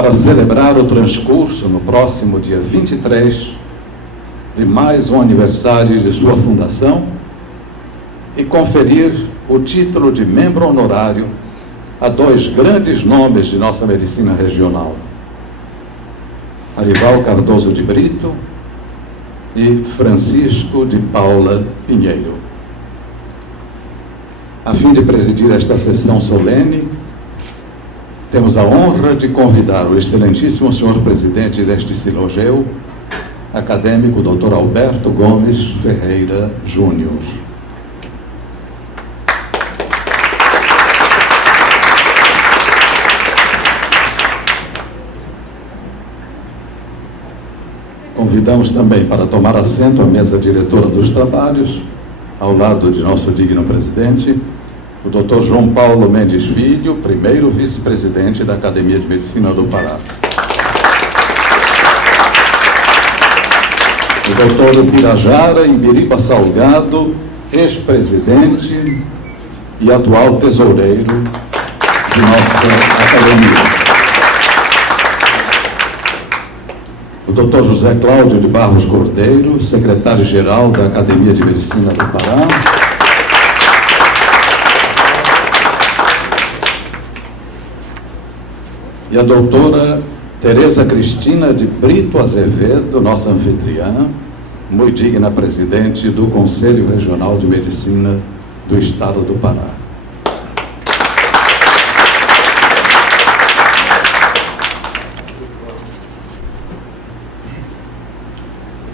para celebrar o transcurso, no próximo dia 23, de mais um aniversário de sua fundação e conferir o título de membro honorário a dois grandes nomes de nossa medicina regional, Arival Cardoso de Brito e Francisco de Paula Pinheiro. A fim de presidir esta sessão solene, temos a honra de convidar o excelentíssimo senhor presidente deste Silogeu, acadêmico Dr. Alberto Gomes Ferreira Júnior. Convidamos também para tomar assento a mesa diretora dos trabalhos, ao lado de nosso digno presidente, o Dr. João Paulo Mendes Filho, primeiro vice-presidente da Academia de Medicina do Pará. O Dr. Pirajara Imbiriba Salgado, ex-presidente e atual tesoureiro de nossa academia. O Dr. José Cláudio de Barros Cordeiro, secretário-geral da Academia de Medicina do Pará. E a doutora Tereza Cristina de Brito Azevedo, nossa anfitriã, muito digna presidente do Conselho Regional de Medicina do Estado do Pará.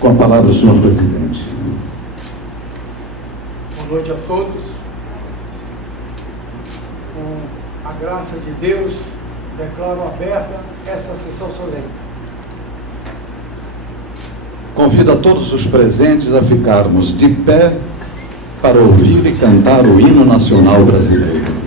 Com a palavra o senhor presidente. Boa noite a todos. Com a graça de Deus, declaro aberta essa sessão solene. Convido a todos os presentes a ficarmos de pé para ouvir e cantar o hino nacional brasileiro.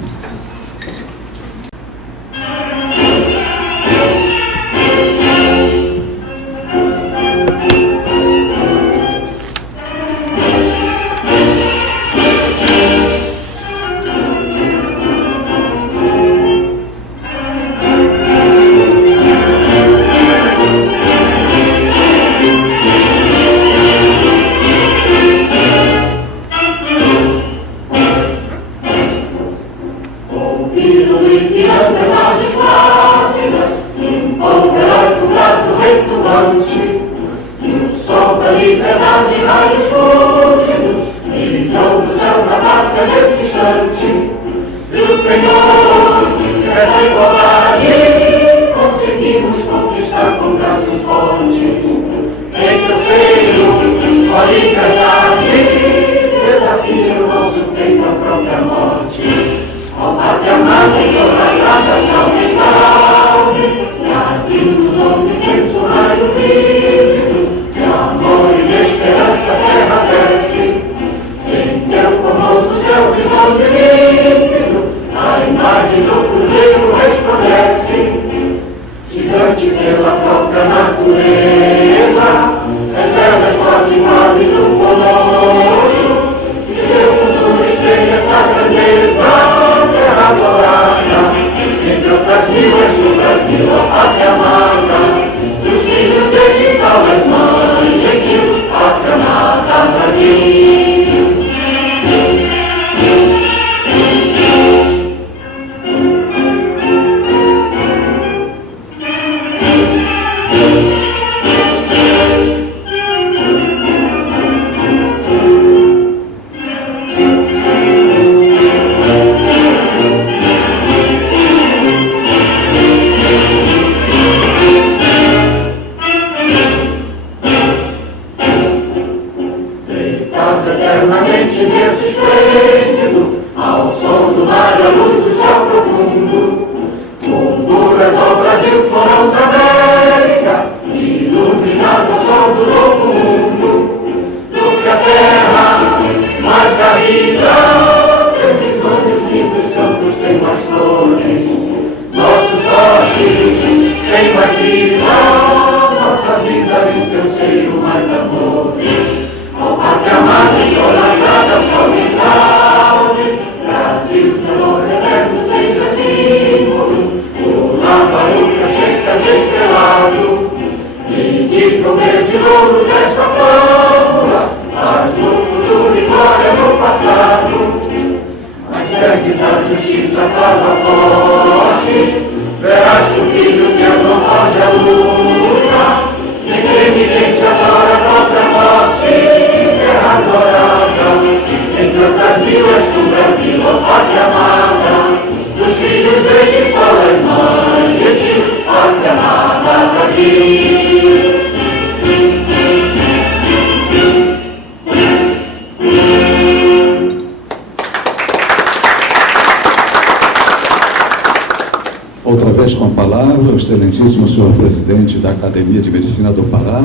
Outra vez com a palavra, o excelentíssimo senhor presidente da Academia de Medicina do Pará,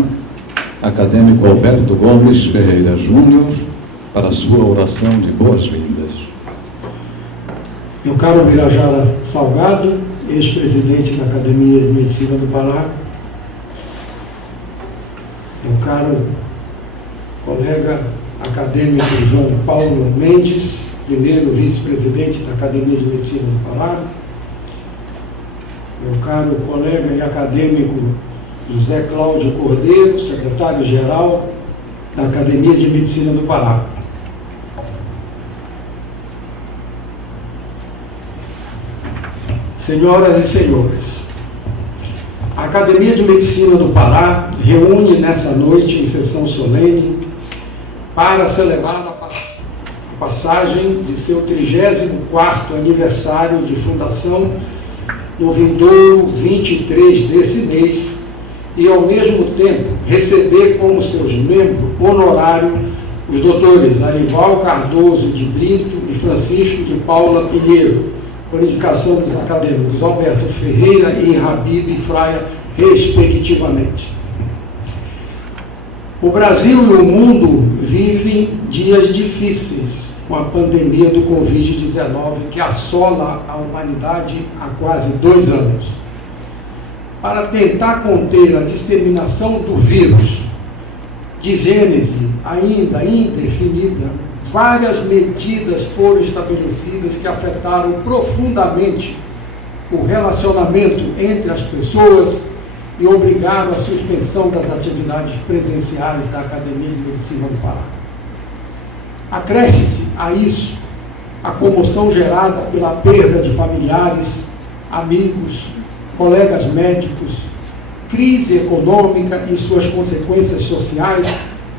acadêmico Alberto Gomes Ferreira Júnior, para a sua oração de boas-vindas. Meu caro Birajara Salgado, ex-presidente da Academia de Medicina do Pará, meu caro colega acadêmico João Paulo Mendes, primeiro vice-presidente da Academia de Medicina do Pará, meu caro colega e acadêmico José Cláudio Cordeiro, secretário-geral da Academia de Medicina do Pará. Senhoras e senhores, a Academia de Medicina do Pará reúne nessa noite em sessão solene para celebrar a passagem de seu 34º aniversário de fundação no vindouro 23 desse mês e, ao mesmo tempo, receber como seus membros honorários os doutores Arival Cardoso de Brito e Francisco de Paula Pinheiro, por indicação dos acadêmicos Alberto Ferreira e Habib Fraia, respectivamente. O Brasil e o mundo vivem dias difíceis com a pandemia do Covid-19 que assola a humanidade há quase 2 anos. Para tentar conter a disseminação do vírus, de gênese ainda indefinida, várias medidas foram estabelecidas que afetaram profundamente o relacionamento entre as pessoas e obrigaram a suspensão das atividades presenciais da Academia de Medicina do Pará. Acresce-se a isso a comoção gerada pela perda de familiares, amigos, colegas médicos, crise econômica e suas consequências sociais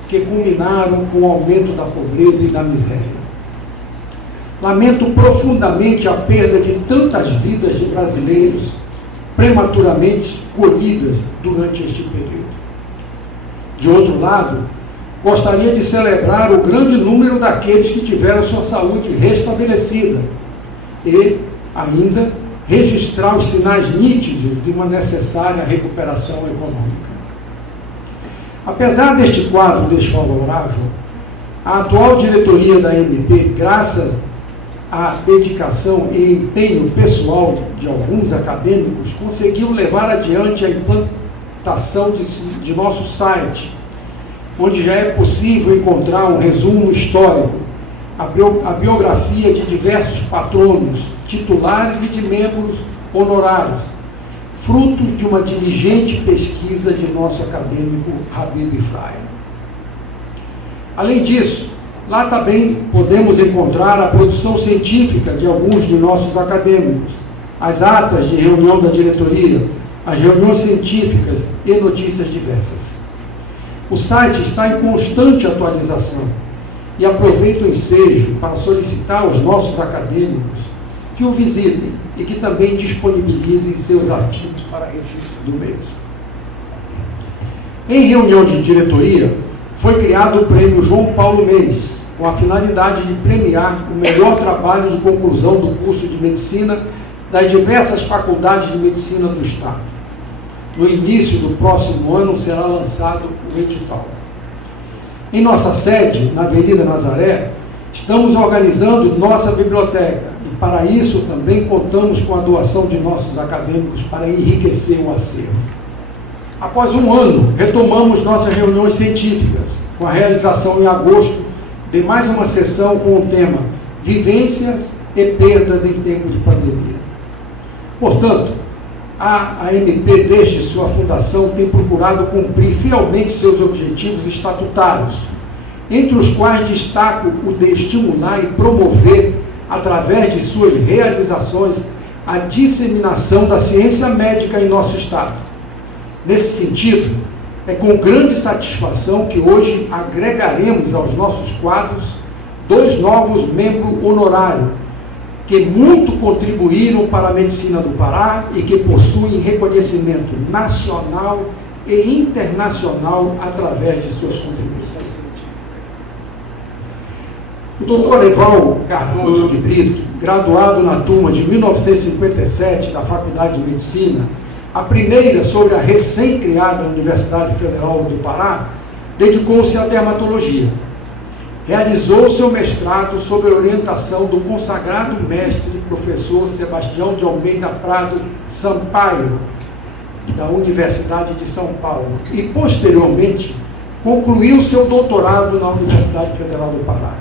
que culminaram com o aumento da pobreza e da miséria. Lamento profundamente a perda de tantas vidas de brasileiros prematuramente colhidas durante este período. De outro lado, gostaria de celebrar o grande número daqueles que tiveram sua saúde restabelecida e, ainda, registrar os sinais nítidos de uma necessária recuperação econômica. Apesar deste quadro desfavorável, a atual diretoria da MP, graças à dedicação e empenho pessoal de alguns acadêmicos, conseguiu levar adiante a implantação de nosso site, onde já é possível encontrar um resumo histórico, a biografia de diversos patronos, titulares e de membros honorários, fruto de uma diligente pesquisa de nosso acadêmico Habib Fraia. Além disso, lá também podemos encontrar a produção científica de alguns de nossos acadêmicos, as atas de reunião da diretoria, as reuniões científicas e notícias diversas. O site está em constante atualização e aproveito o ensejo para solicitar aos nossos acadêmicos que o visitem e que também disponibilizem seus artigos para registro do mesmo. Em reunião de diretoria, foi criado o prêmio João Paulo Mendes, com a finalidade de premiar o melhor trabalho de conclusão do curso de medicina das diversas faculdades de medicina do Estado. No início do próximo ano será lançado o edital. Em nossa sede, na Avenida Nazaré, estamos organizando nossa biblioteca e, para isso, também contamos com a doação de nossos acadêmicos para enriquecer o acervo. Após um ano, retomamos nossas reuniões científicas, com a realização em agosto de mais uma sessão com o tema Vivências e Perdas em Tempo de Pandemia. Portanto, a AMP, desde sua fundação, tem procurado cumprir fielmente seus objetivos estatutários, entre os quais destaco o de estimular e promover, através de suas realizações, a disseminação da ciência médica em nosso Estado. Nesse sentido, é com grande satisfação que hoje agregaremos aos nossos quadros 2 novos membros honorários, que muito contribuíram para a medicina do Pará e que possuem reconhecimento nacional e internacional através de suas contribuições. O doutor Eval Cardoso de Brito, graduado na turma de 1957 da Faculdade de Medicina, a primeira sobre a recém-criada Universidade Federal do Pará, dedicou-se à dermatologia. Realizou seu mestrado sob a orientação do consagrado mestre professor Sebastião de Almeida Prado Sampaio, da Universidade de São Paulo, e posteriormente concluiu seu doutorado na Universidade Federal do Pará.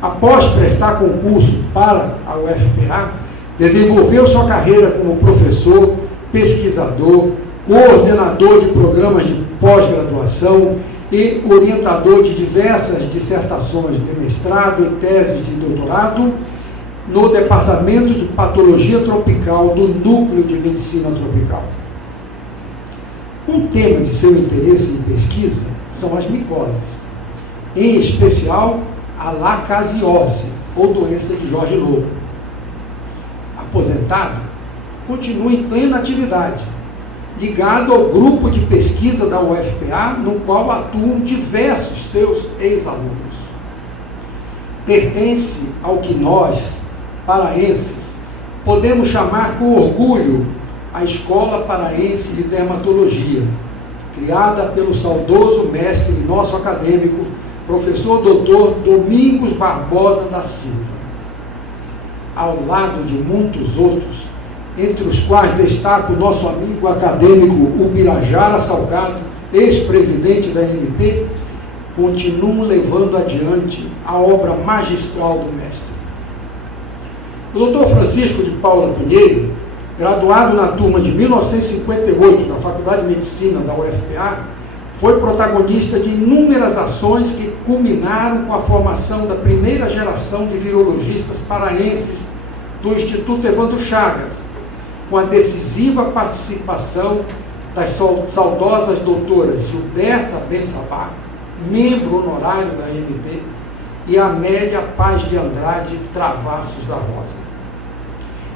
Após prestar concurso para a UFPA, desenvolveu sua carreira como professor, pesquisador, coordenador de programas de pós-graduação e orientador de diversas dissertações de mestrado e teses de doutorado no Departamento de Patologia Tropical do Núcleo de Medicina Tropical. Um tema de seu interesse em pesquisa são as micoses, em especial a lacasiose, ou doença de Jorge Lobo. Aposentado, continua em plena atividade, ligado ao grupo de pesquisa da UFPA, no qual atuam diversos seus ex-alunos. Pertence ao que nós, paraenses, podemos chamar com orgulho a Escola Paraense de Dermatologia, criada pelo saudoso mestre e nosso acadêmico, professor Dr. Domingos Barbosa da Silva. Ao lado de muitos outros, entre os quais destaca o nosso amigo acadêmico Ubirajara Salgado, ex-presidente da MP, continuam levando adiante a obra magistral do mestre. O Dr. Francisco de Paula Pinheiro, graduado na turma de 1958 da Faculdade de Medicina da UFPA, foi protagonista de inúmeras ações que culminaram com a formação da primeira geração de virologistas paraenses do Instituto Evandro Chagas, com a decisiva participação das saudosas doutoras Gilberta Bensabá, membro honorário da MP, e Amélia Paz de Andrade Travassos da Rosa.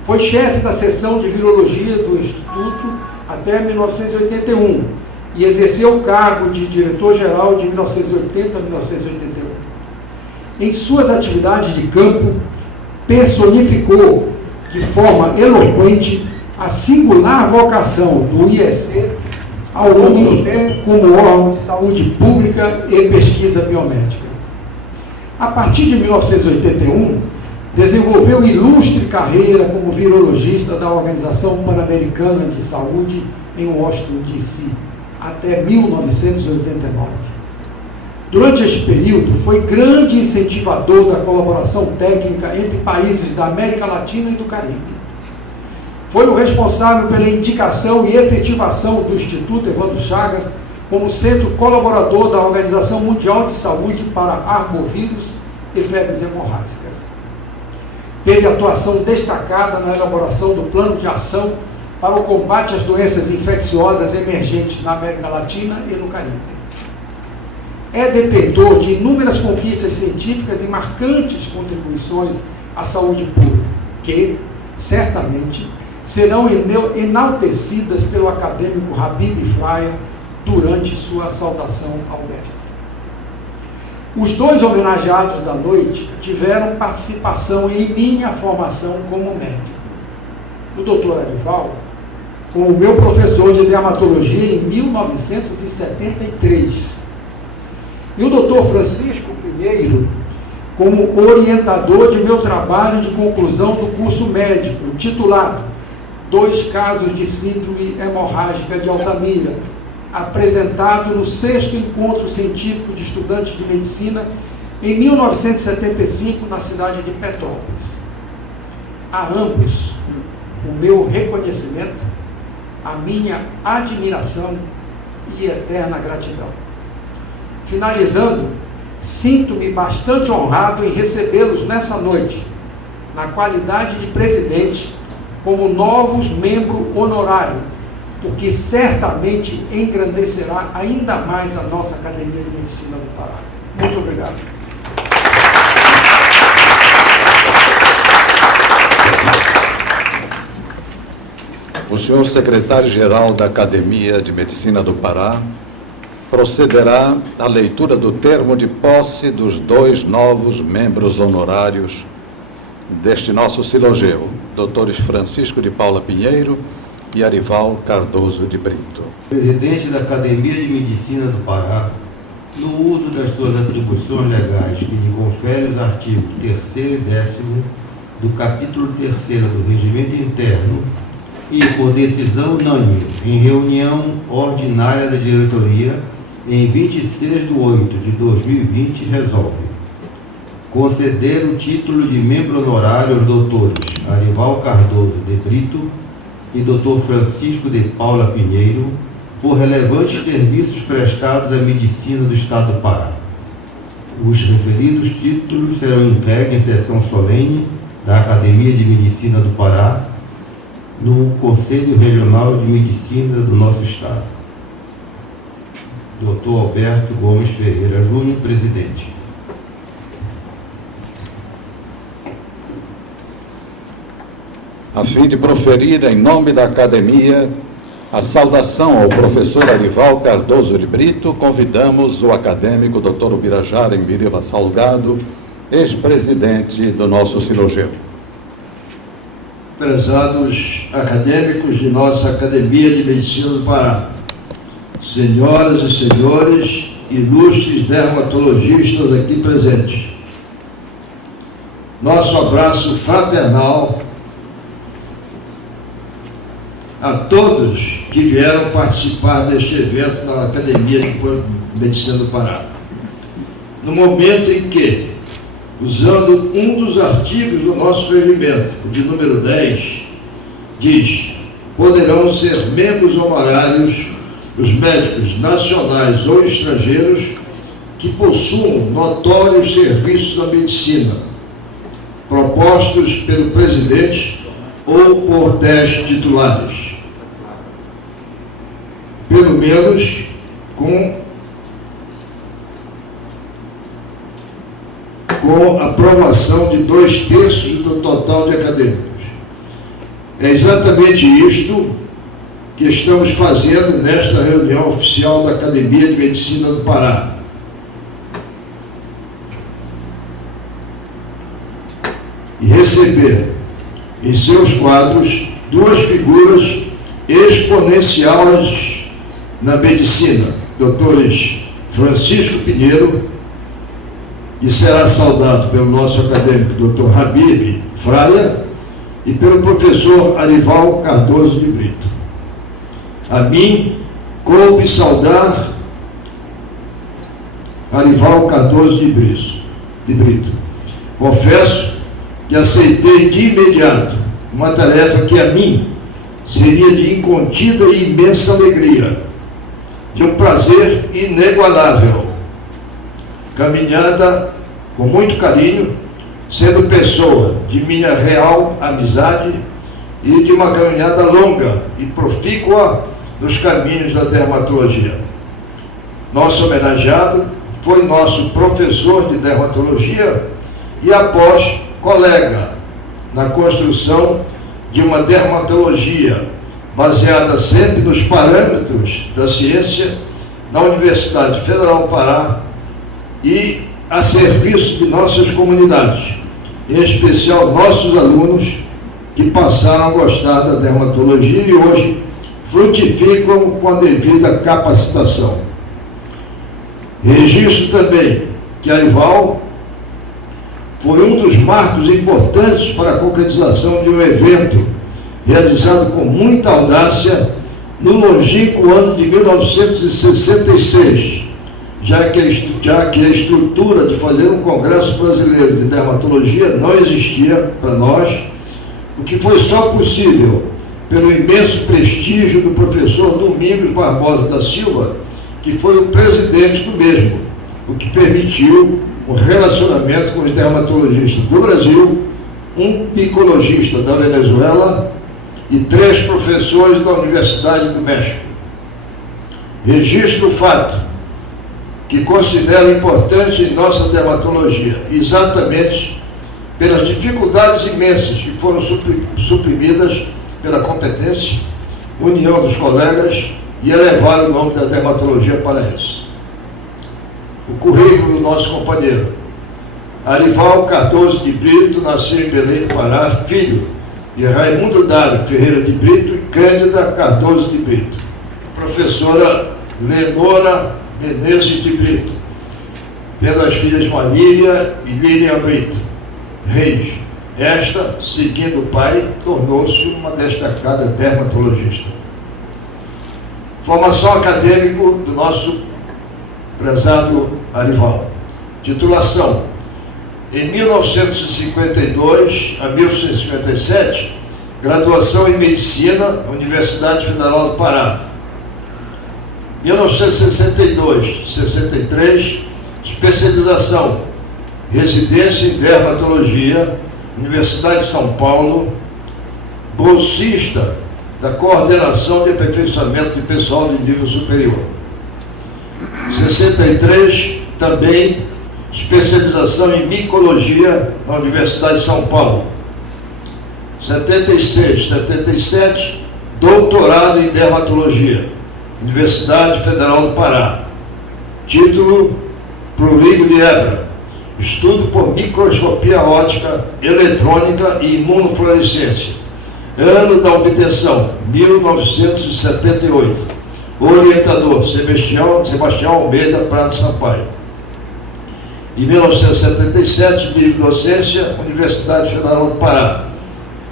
Foi chefe da seção de virologia do Instituto até 1981 e exerceu o cargo de diretor-geral de 1980 a 1981. Em suas atividades de campo, personificou de forma eloquente a singular vocação do IEC ao longo do tempo como órgão de saúde pública e pesquisa biomédica. A partir de 1981, desenvolveu ilustre carreira como virologista da Organização Pan-Americana de Saúde em Washington, D.C., até 1989. Durante este período, foi grande incentivador da colaboração técnica entre países da América Latina e do Caribe. Foi o responsável pela indicação e efetivação do Instituto Evandro Chagas como centro colaborador da Organização Mundial de Saúde para arbovírus e febres hemorrágicas. Teve atuação destacada na elaboração do Plano de Ação para o combate às doenças infecciosas emergentes na América Latina e no Caribe. É detentor de inúmeras conquistas científicas e marcantes contribuições à saúde pública, que, certamente, serão enaltecidas pelo acadêmico Habib Fraia durante sua saudação ao mestre. Os dois homenageados da noite tiveram participação em minha formação como médico. O doutor Arival, como meu professor de dermatologia em 1973. E o doutor Francisco Pinheiro, como orientador de meu trabalho de conclusão do curso médico, intitulado 2 casos de síndrome hemorrágica de Altamira, apresentado no 6º Encontro Científico de Estudantes de Medicina em 1975, na cidade de Petrópolis. A ambos, o meu reconhecimento, a minha admiração e eterna gratidão. Finalizando, sinto-me bastante honrado em recebê-los nessa noite, na qualidade de presidente, como novos membros honorários, o que certamente engrandecerá ainda mais a nossa Academia de Medicina do Pará. Muito obrigado. O senhor secretário-geral da Academia de Medicina do Pará, procederá à leitura do termo de posse dos 2 novos membros honorários deste nosso Silogeu, doutores Francisco de Paula Pinheiro e Arival Cardoso de Brito. Presidente da Academia de Medicina do Pará, no uso das suas atribuições legais que lhe confere os artigos 3º e 10º do capítulo 3º do Regimento Interno e por decisão unânime em reunião ordinária da diretoria em 26/8/2020, resolve conceder o título de membro honorário aos doutores Arival Cardoso de Brito e Dr. Francisco de Paula Pinheiro por relevantes serviços prestados à medicina do Estado do Pará. Os referidos títulos serão entregues em sessão solene da Academia de Medicina do Pará, no Conselho Regional de Medicina do nosso Estado. Dr. Alberto Gomes Ferreira Júnior, presidente. A fim de proferir em nome da Academia a saudação ao professor Arival Cardoso de Brito, convidamos o acadêmico Dr. Ubirajara Embiriba Salgado, ex-presidente do nosso Silogeu. Prezados acadêmicos de nossa Academia de Medicina do Pará, senhoras e senhores, ilustres dermatologistas aqui presentes, nosso abraço fraternal a todos que vieram participar deste evento na Academia de Medicina do Pará. No momento em que, usando um dos artigos do nosso regimento, o de número 10, diz: poderão ser membros honorários os médicos nacionais ou estrangeiros que possuam notórios serviços na medicina, propostos pelo presidente ou por 10 titulares, pelo menos com aprovação de 2/3 do total de acadêmicos. É exatamente isto que estamos fazendo nesta reunião oficial da Academia de Medicina do Pará. E receber em seus quadros 2 figuras exponenciais na medicina, doutores Francisco Pinheiro, e será saudado pelo nosso acadêmico Dr. Habib Fraia e pelo professor Arival Cardoso de Brito. A mim coube saudar Arival Cardoso de Brito. Confesso que aceitei de imediato uma tarefa que a mim seria de incontida e imensa alegria, de um prazer inigualável, caminhada com muito carinho, sendo pessoa de minha real amizade e de uma caminhada longa e profícua nos caminhos da dermatologia. Nosso homenageado foi nosso professor de dermatologia e, após, colega na construção de uma dermatologia baseada sempre nos parâmetros da ciência na Universidade Federal do Pará e a serviço de nossas comunidades, em especial nossos alunos que passaram a gostar da dermatologia e hoje frutificam com a devida capacitação. Registro também que Arival foi um dos marcos importantes para a concretização de um evento realizado com muita audácia no longínquo ano de 1966, já que a estrutura de fazer um congresso brasileiro de dermatologia não existia para nós, o que foi só possível pelo imenso prestígio do professor Domingos Barbosa da Silva, que foi o presidente do mesmo, o que permitiu o relacionamento com os dermatologistas do Brasil, um micologista da Venezuela e 3 professores da Universidade do México. Registro o fato que considero importante em nossa dermatologia, exatamente pelas dificuldades imensas que foram suprimidas pela competência, união dos colegas e elevar o nome da dermatologia paraense. O currículo do nosso companheiro: Arival Cardoso de Brito nasceu em Belém do Pará, filho de Raimundo Dário Ferreira de Brito e Cândida Cardoso de Brito. Professora Lenora Menezes de Brito, tendo as filhas Marília e Lilian Brito Reis. Esta, seguindo o pai, tornou-se uma destacada dermatologista. Formação acadêmica do nosso prezado Arival. Titulação: em 1952 a 1957, graduação em Medicina, Universidade Federal do Pará. 1962-63, especialização, residência em Dermatologia, Universidade de São Paulo, bolsista da Coordenação de Aperfeiçoamento de Pessoal de Nível Superior. 63, também especialização em Micologia na Universidade de São Paulo. 76, 77, doutorado em Dermatologia, Universidade Federal do Pará. Título: Prurigo de Ebra. Estudo por microscopia óptica, eletrônica e imunofluorescência. Ano da obtenção: 1978. Orientador: Sebastião Almeida Prado Sampaio. Em 1977, livre docência, Universidade Federal do Pará.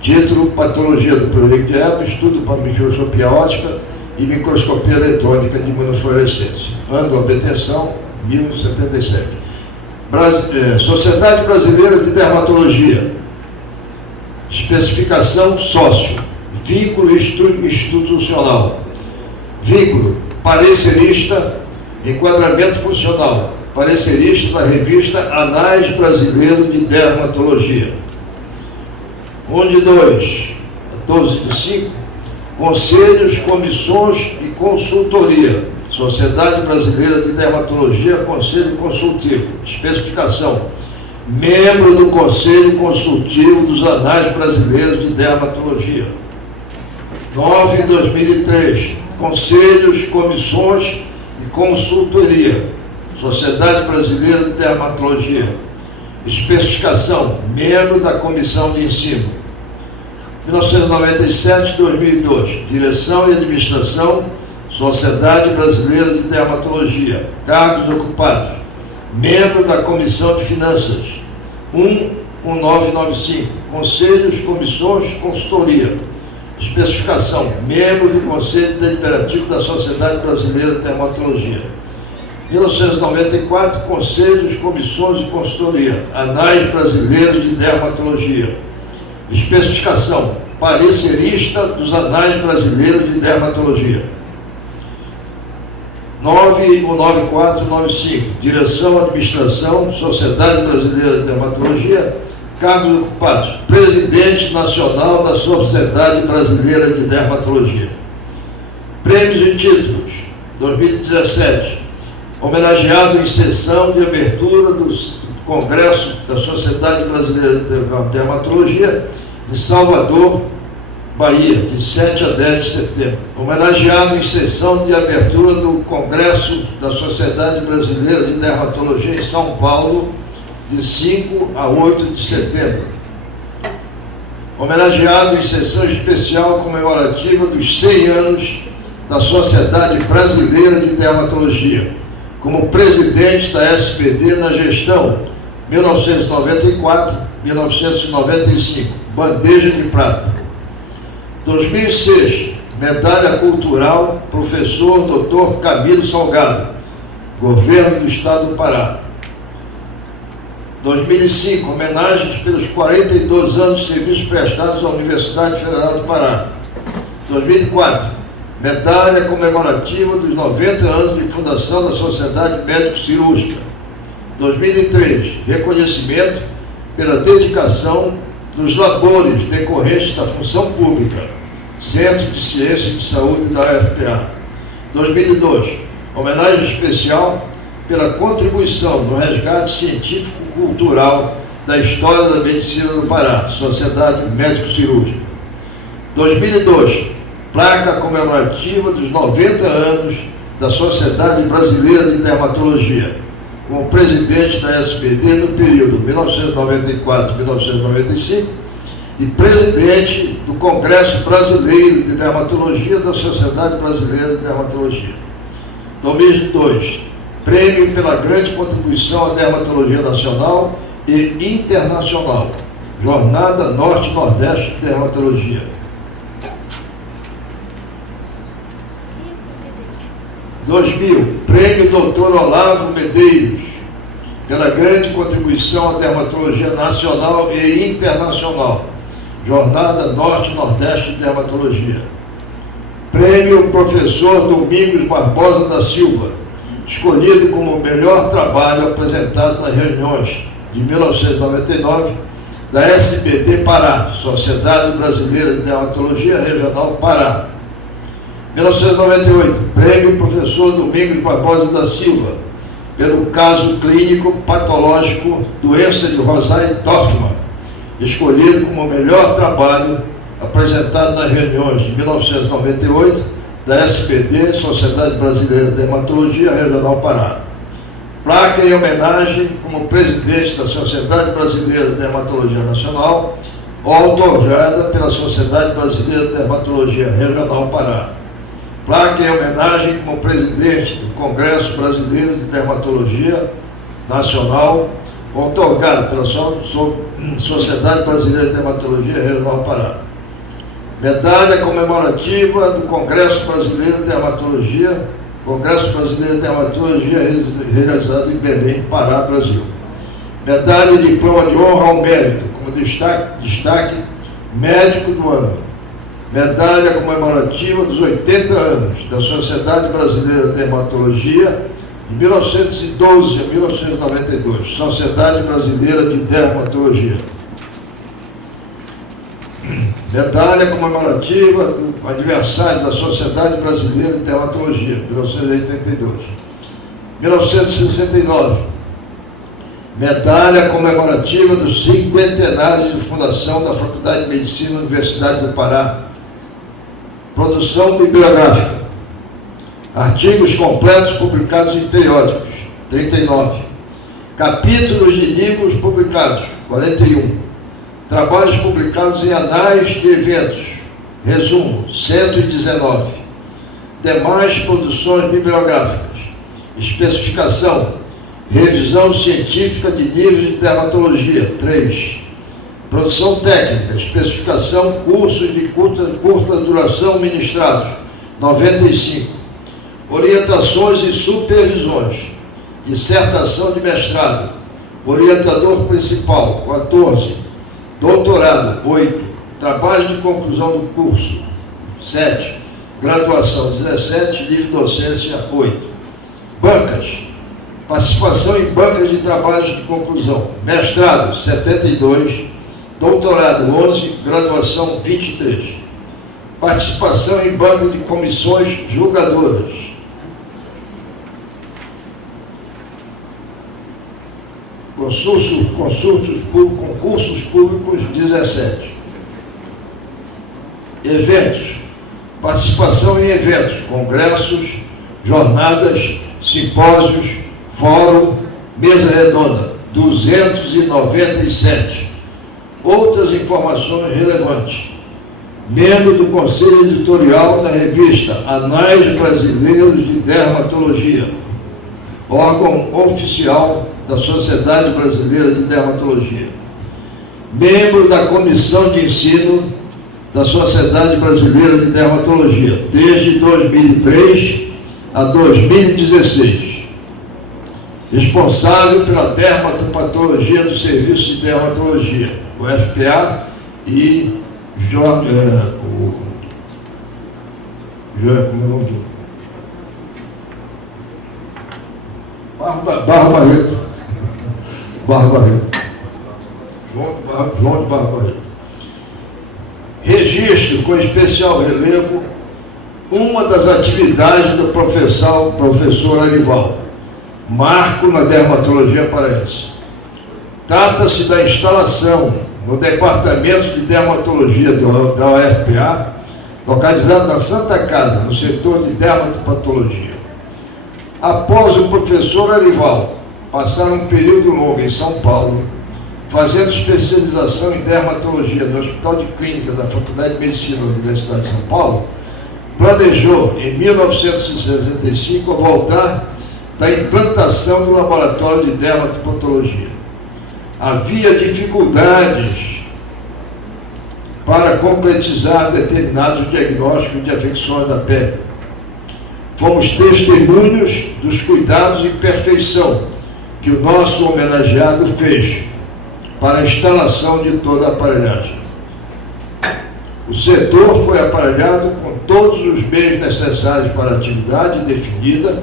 Título: Patologia do Prurigo de Ebra, estudo para microscopia óptica e microscopia eletrônica de imunofluorescência. Ano da obtenção: 1977. Sociedade Brasileira de Dermatologia. Especificação: sócio. Vínculo institucional. Vínculo: parecerista. Enquadramento funcional: parecerista da revista Anais Brasileiro de Dermatologia. 12/5. Conselhos, comissões e consultoria. Sociedade Brasileira de Dermatologia, Conselho Consultivo. Especificação: membro do Conselho Consultivo dos Anais Brasileiros de Dermatologia. 9/2003. Conselhos, comissões e consultoria. Sociedade Brasileira de Dermatologia. Especificação: membro da Comissão de Ensino. 1997-2002. Direção e Administração, Sociedade Brasileira de Dermatologia. Cargos ocupados: membro da Comissão de Finanças. 1995. Conselhos, comissões, consultoria. Especificação: membro do Conselho Deliberativo da Sociedade Brasileira de Dermatologia. 1994. Conselhos, comissões e consultoria. Anais Brasileiros de Dermatologia. Especificação: parecerista dos Anais Brasileiros de Dermatologia. 9495. Direção, Administração, Sociedade Brasileira de Dermatologia. Cargos ocupados: presidente nacional da Sociedade Brasileira de Dermatologia. Prêmios e títulos: 2017, homenageado em sessão de abertura do Congresso da Sociedade Brasileira de Dermatologia em Salvador, Bahia, de 7 a 10 de setembro. Homenageado em sessão de abertura do Congresso da Sociedade Brasileira de Dermatologia em São Paulo, de 5 a 8 de setembro. Homenageado em sessão especial comemorativa dos 100 anos da Sociedade Brasileira de Dermatologia, como presidente da SPD na gestão 1994-1995, bandeja de prata. 2006, medalha cultural, professor Dr. Camilo Salgado, governo do Estado do Pará. 2005, homenagens pelos 42 anos de serviços prestados à Universidade Federal do Pará. 2004, medalha comemorativa dos 90 anos de fundação da Sociedade Médico-Cirúrgica. 2003, reconhecimento pela dedicação nos labores decorrentes da função pública, Centro de Ciência e de Saúde da UFPA. 2002, homenagem especial pela contribuição no resgate científico-cultural da história da medicina do Pará, Sociedade Médico-Cirúrgica. 2002, placa comemorativa dos 90 anos da Sociedade Brasileira de Dermatologia, como presidente da SBD no período 1994-1995 e presidente do Congresso Brasileiro de Dermatologia da Sociedade Brasileira de Dermatologia. 2002, prêmio pela grande contribuição à dermatologia nacional e internacional, Jornada Norte-Nordeste de Dermatologia. 2000, prêmio Dr. Olavo Medeiros, pela grande contribuição à dermatologia nacional e internacional, Jornada Norte-Nordeste de Dermatologia. Prêmio Professor Domingos Barbosa da Silva, escolhido como o melhor trabalho apresentado nas reuniões de 1999 da SBD Pará, Sociedade Brasileira de Dermatologia Regional Pará. 1998, Prêmio Professor Domingos Barbosa da Silva, pelo caso clínico patológico doença de Rosaire-Dorfman, escolhido como o melhor trabalho apresentado nas reuniões de 1998 da SBD, Sociedade Brasileira de Dermatologia Regional Pará. Placa em homenagem como presidente da Sociedade Brasileira de Dermatologia Nacional, outorgada pela Sociedade Brasileira de Dermatologia Regional Pará. Placa em homenagem como presidente do Congresso Brasileiro de Dermatologia Nacional, outorgado pela Sociedade Brasileira de Dermatologia Regional Pará. Medalha comemorativa do Congresso Brasileiro de Dermatologia, Congresso Brasileiro de Dermatologia realizado em Belém, Pará, Brasil. Medalha e diploma de honra ao mérito, como destaque médico do ano. Medalha comemorativa dos 80 anos da Sociedade Brasileira de Dermatologia, de 1912 a 1992, Sociedade Brasileira de Dermatologia. Medalha comemorativa do aniversário da Sociedade Brasileira de Dermatologia, 1982. 1969, medalha comemorativa do 50º de fundação da Faculdade de Medicina da Universidade do Pará. Produção bibliográfica. Artigos completos publicados em periódicos, 39. Capítulos de livros publicados, 41. Trabalhos publicados em anais de eventos, resumo, 119. Demais produções bibliográficas. Especificação, revisão científica de livros de dermatologia, 3. Produção técnica, especificação, cursos de curta duração ministrados, 95. Orientações e supervisões, dissertação de mestrado, orientador principal, 14. Doutorado, 8. Trabalho de conclusão do curso, 7. Graduação, 17. Livre docência, 8. Bancas. Participação em bancas de trabalhos de conclusão. Mestrado, 72. Doutorado, 11. Graduação, 23. Participação em banca de comissões julgadoras. Concursos públicos, 17. Eventos. Participação em eventos, congressos, jornadas, simpósios, fórum, mesa redonda, 297. Outras informações relevantes. Membro do Conselho Editorial da revista Anais Brasileiros de Dermatologia, órgão oficial da Sociedade Brasileira de Dermatologia. Membro da Comissão de Ensino da Sociedade Brasileira de Dermatologia, desde 2003 a 2016. Responsável pela dermatopatologia do Serviço de Dermatologia, o FPA, e Barreto. João de Barreto. Registro com especial relevo uma das atividades do professor Arival, marco na dermatologia paraense. Trata-se da instalação no Departamento de Dermatologia da UFPA localizado na Santa Casa, no setor de dermatopatologia. Após o professor Arival passar um período longo em São Paulo, fazendo especialização em dermatologia no Hospital de Clínica da Faculdade de Medicina da Universidade de São Paulo, planejou, em 1965, voltar da implantação do laboratório de dermatopatologia. Havia dificuldades para concretizar determinados diagnósticos de afecções da pele. Fomos testemunhos dos cuidados e perfeição que o nosso homenageado fez para a instalação de toda a aparelhagem. O setor foi aparelhado com todos os meios necessários para a atividade definida,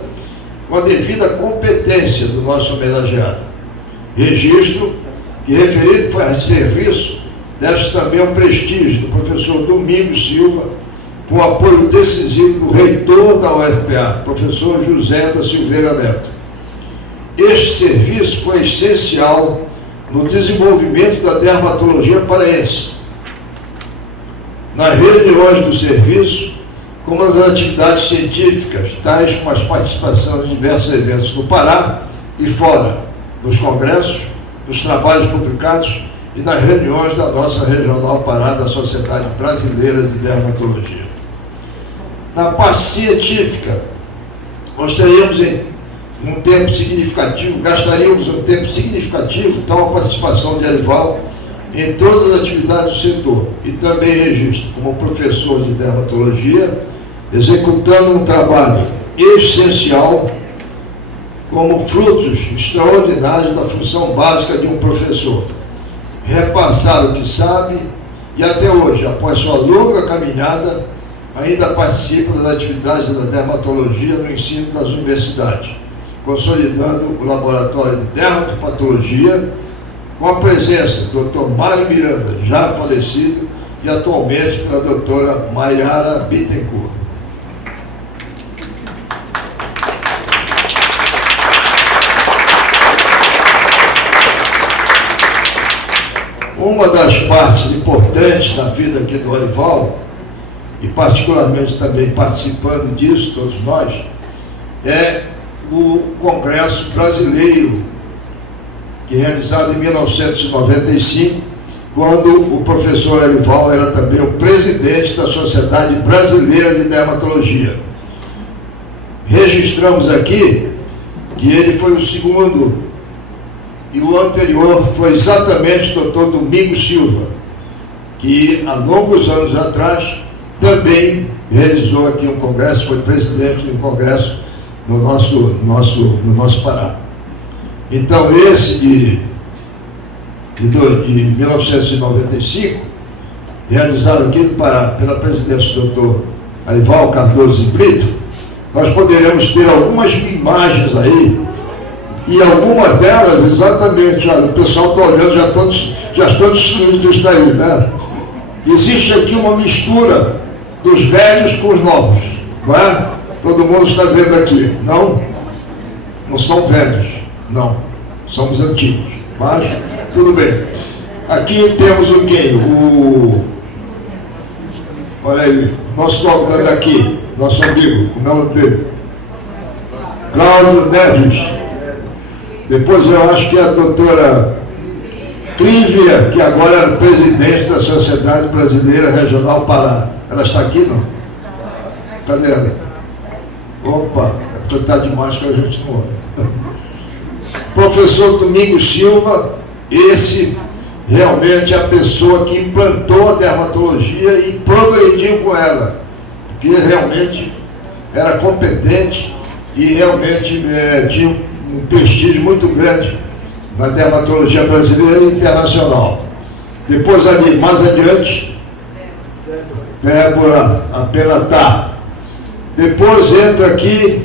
com a devida competência do nosso homenageado. Registro que, referido a serviço, deve-se também ao prestígio do professor Domingos Silva, com o apoio decisivo do reitor da UFPA, professor José da Silveira Neto. Este serviço foi essencial no desenvolvimento da dermatologia paraense, nas reuniões do serviço, como nas atividades científicas, tais como as participações em diversos eventos no Pará e fora, nos congressos, nos trabalhos publicados e nas reuniões da nossa Regional Pará da Sociedade Brasileira de Dermatologia. Na parte científica, gastaríamos um tempo significativo, então a participação de Arival em todas as atividades do setor e também registro como professor de dermatologia, executando um trabalho essencial como frutos extraordinários da função básica de um professor. Repassar o que sabe e até hoje, após sua longa caminhada, ainda participa das atividades da dermatologia no ensino das universidades, consolidando o laboratório de dermatopatologia com a presença do Dr. Mário Miranda, já falecido, e atualmente pela doutora Maiara Bittencourt. Uma das partes importantes da vida aqui do Arival, e particularmente também participando disso, todos nós, é o Congresso Brasileiro, que é realizado em 1995, quando o professor Arival era também o presidente da Sociedade Brasileira de Dermatologia. Registramos aqui que ele foi o segundo, e o anterior foi exatamente o Dr. Domingos Silva, que há longos anos atrás também realizou aqui um congresso, foi presidente de um congresso no nosso Pará. Então, esse de 1995, realizado aqui no Pará pela presidência do Dr. Arival Cardoso de Brito, nós poderemos ter algumas imagens aí, e algumas delas, exatamente, olha, o pessoal está olhando, já estão discutindo isso aí, né? Existe aqui uma mistura dos velhos com os novos, não é? Todo mundo está vendo aqui, não? Não são velhos, não, somos antigos, mas tudo bem. Aqui temos o quem? Olha aí, nosso soldado daqui, nosso amigo, o nome dele, Cláudio Neves. Depois eu acho que a doutora Clívia, que agora é presidente da Sociedade Brasileira Regional Pará. Ela está aqui, não? Cadê ela? Opa, é porque está de máscara, a gente não olha. Professor Domingos Silva, esse realmente é a pessoa que implantou a dermatologia e progrediu com ela, porque realmente era competente e realmente tinha um prestígio muito grande na dermatologia brasileira e internacional. Depois ali, mais adiante, Débora Apenatá. Depois entra aqui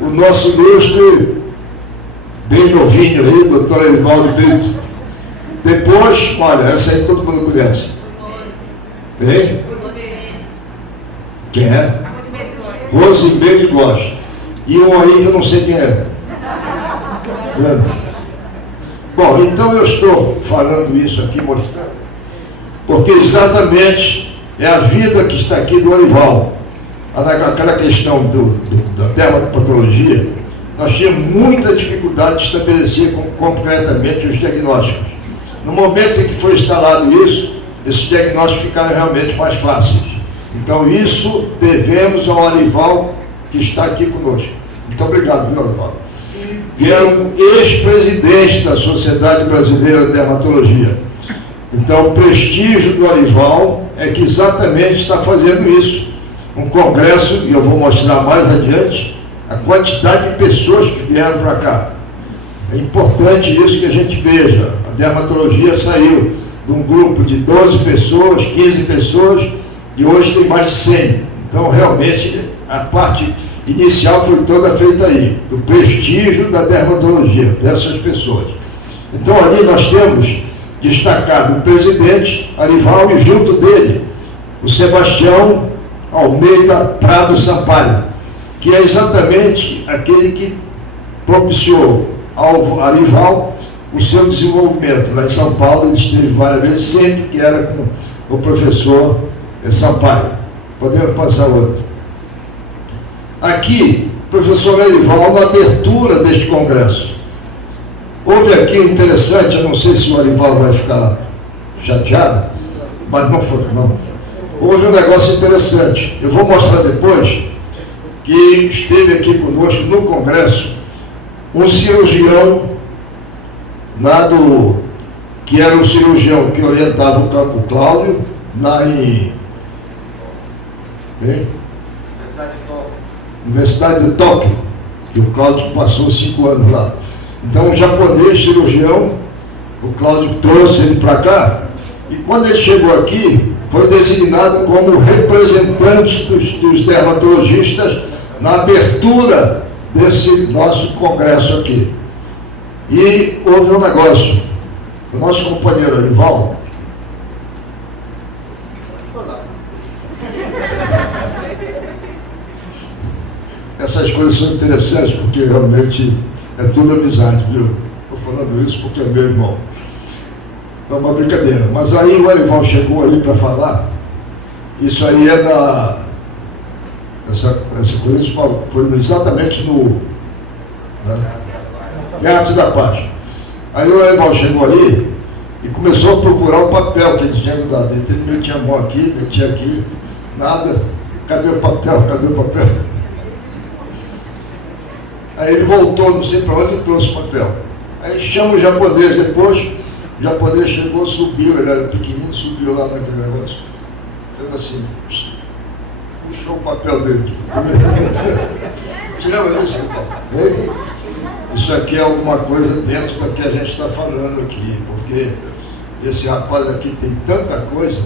o nosso ilustre, bem novinho aí, doutor Arivaldo Brito. Depois, olha, essa aí todo mundo conhece. Hein? Quem é? Rosemary Gosta. E um aí que eu não sei quem é. Bom, então eu estou falando isso aqui, mostrando, porque exatamente é a vida que está aqui do Arival. Aquela questão da dermatopatologia, nós tínhamos muita dificuldade de estabelecer concretamente os diagnósticos. No momento em que foi instalado isso, esses diagnósticos ficaram realmente mais fáceis. Então, isso devemos ao Arival, que está aqui conosco. Muito obrigado, viu, Arival? Que era um ex-presidente da Sociedade Brasileira de Dermatologia. Então, o prestígio do Arival é que exatamente está fazendo isso. Um congresso, e eu vou mostrar mais adiante, a quantidade de pessoas que vieram para cá. É importante isso que a gente veja. A dermatologia saiu de um grupo de 12 pessoas, 15 pessoas, e hoje tem mais de 100. Então, realmente, a parte inicial foi toda feita aí, do prestígio da dermatologia, dessas pessoas. Então, ali nós temos destacado o presidente Arival e junto dele o Sebastião Almeida Prado Sampaio, que é exatamente aquele que propiciou ao Arival o seu desenvolvimento. Lá em São Paulo ele esteve várias vezes, sempre que era com o professor Sampaio. Podemos passar outro. Aqui, o professor Arival, na abertura deste congresso, houve aqui um interessante, eu não sei se o Arival vai ficar chateado, mas não foi, não. Houve um negócio interessante. Eu vou mostrar depois que esteve aqui conosco no congresso um cirurgião lá que era o cirurgião que orientava o Campo Cláudio lá em Universidade de Tóquio, que o Cláudio passou 5 anos lá. Então, um japonês cirurgião, o Cláudio trouxe ele para cá, e quando ele chegou aqui, foi designado como representante dos dermatologistas na abertura desse nosso congresso aqui. E houve um negócio. O nosso companheiro Arival, essas coisas são interessantes porque realmente é tudo amizade, viu? Estou falando isso porque é meu irmão. É uma brincadeira. Mas aí o Arival chegou aí para falar. Isso aí é essa coisa foi exatamente no Teatro da Paz. Aí o Arival chegou aí e começou a procurar o papel que ele tinha dado. Ele metia a mão aqui, metia aqui, nada. Cadê o papel? Cadê o papel? Aí ele voltou, não sei para onde, e trouxe o papel. Aí chama o japonês depois. O japonês chegou, subiu, ele era pequenininho, subiu lá naquele negócio. Fez assim, puxou o papel dele. Você lembra disso, Paulo? Isso aqui é alguma coisa dentro do que a gente está falando aqui, porque esse rapaz aqui tem tanta coisa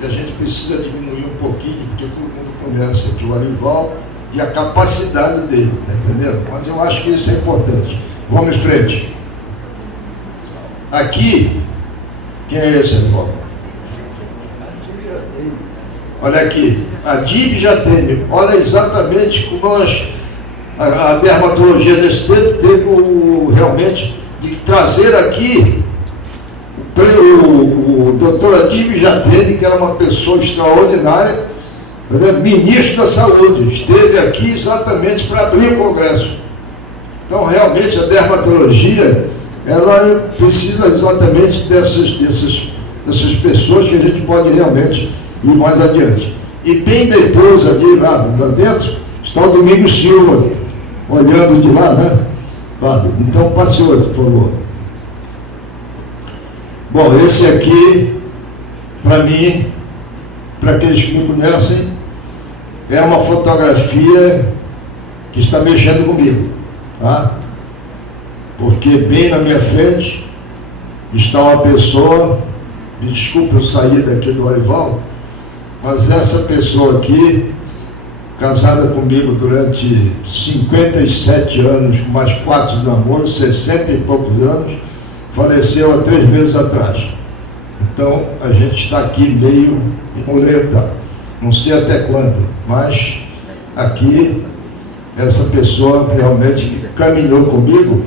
que a gente precisa diminuir um pouquinho, porque todo mundo conhece aqui o Arival e a capacidade dele, tá entendendo? Mas eu acho que isso é importante. Vamos em frente. Aqui, quem é esse, Arival? Olha aqui, a DIB Jatene. Olha exatamente como a dermatologia desse tempo teve realmente de trazer aqui o doutor Adib Jatene, que era uma pessoa extraordinária, ministro da Saúde, esteve aqui exatamente para abrir o congresso. Então, realmente, a dermatologia, ela precisa exatamente dessas pessoas que a gente pode realmente ir mais adiante. E bem depois, ali lá dentro, está o Domingos Silva, olhando de lá, né? Então, passe outro, por favor. Bom, esse aqui, para mim, para aqueles que me conhecem, é uma fotografia que está mexendo comigo, tá? Porque bem na minha frente está uma pessoa, me desculpe eu sair daqui do Arival, mas essa pessoa aqui, casada comigo durante 57 anos, com mais 4 de namoro, 60 e poucos anos, faleceu há 3 meses atrás. Então, a gente está aqui meio muleta, não sei até quando, mas aqui, essa pessoa realmente caminhou comigo.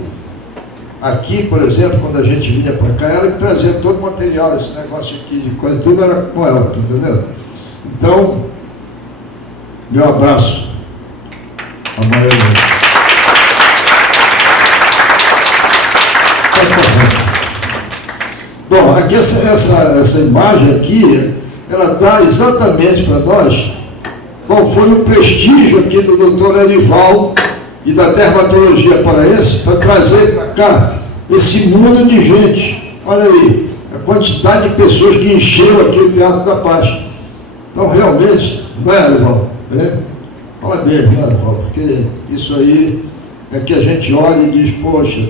Aqui, por exemplo, quando a gente vinha para cá, ela trazia todo o material, esse negócio aqui de coisa, tudo era com ela, tá entendendo? Então, meu abraço. Amanhã. Bom, aqui essa imagem aqui, ela dá exatamente para nós qual foi o prestígio aqui do doutor Arival e da dermatologia paraense para trazer para cá esse mundo de gente. Olha aí, a quantidade de pessoas que encheu aqui o Teatro da Paz. Então, realmente, não é, Arival? Parabéns, né, Arival? Porque isso aí é que a gente olha e diz, poxa,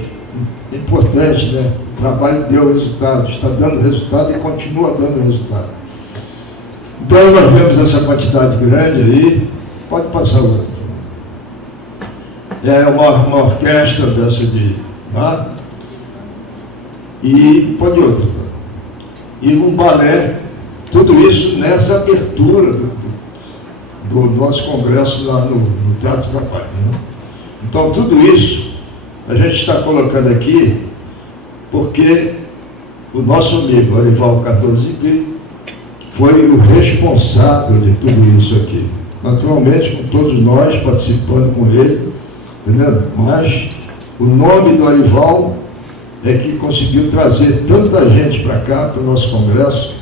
é importante, né? O trabalho deu resultado, está dando resultado e continua dando resultado. Então, nós vemos essa quantidade grande aí. Pode passar, outro. É uma orquestra dessa de... Tá? E pode outra. E um balé, tudo isso nessa abertura do nosso congresso lá no Teatro da Paz. Né? Então, tudo isso a gente está colocando aqui porque o nosso amigo Arival Cardoso foi o responsável de tudo isso aqui. Naturalmente, com todos nós participando com ele, entendeu? Mas o nome do Arival é que conseguiu trazer tanta gente para cá, para o nosso congresso,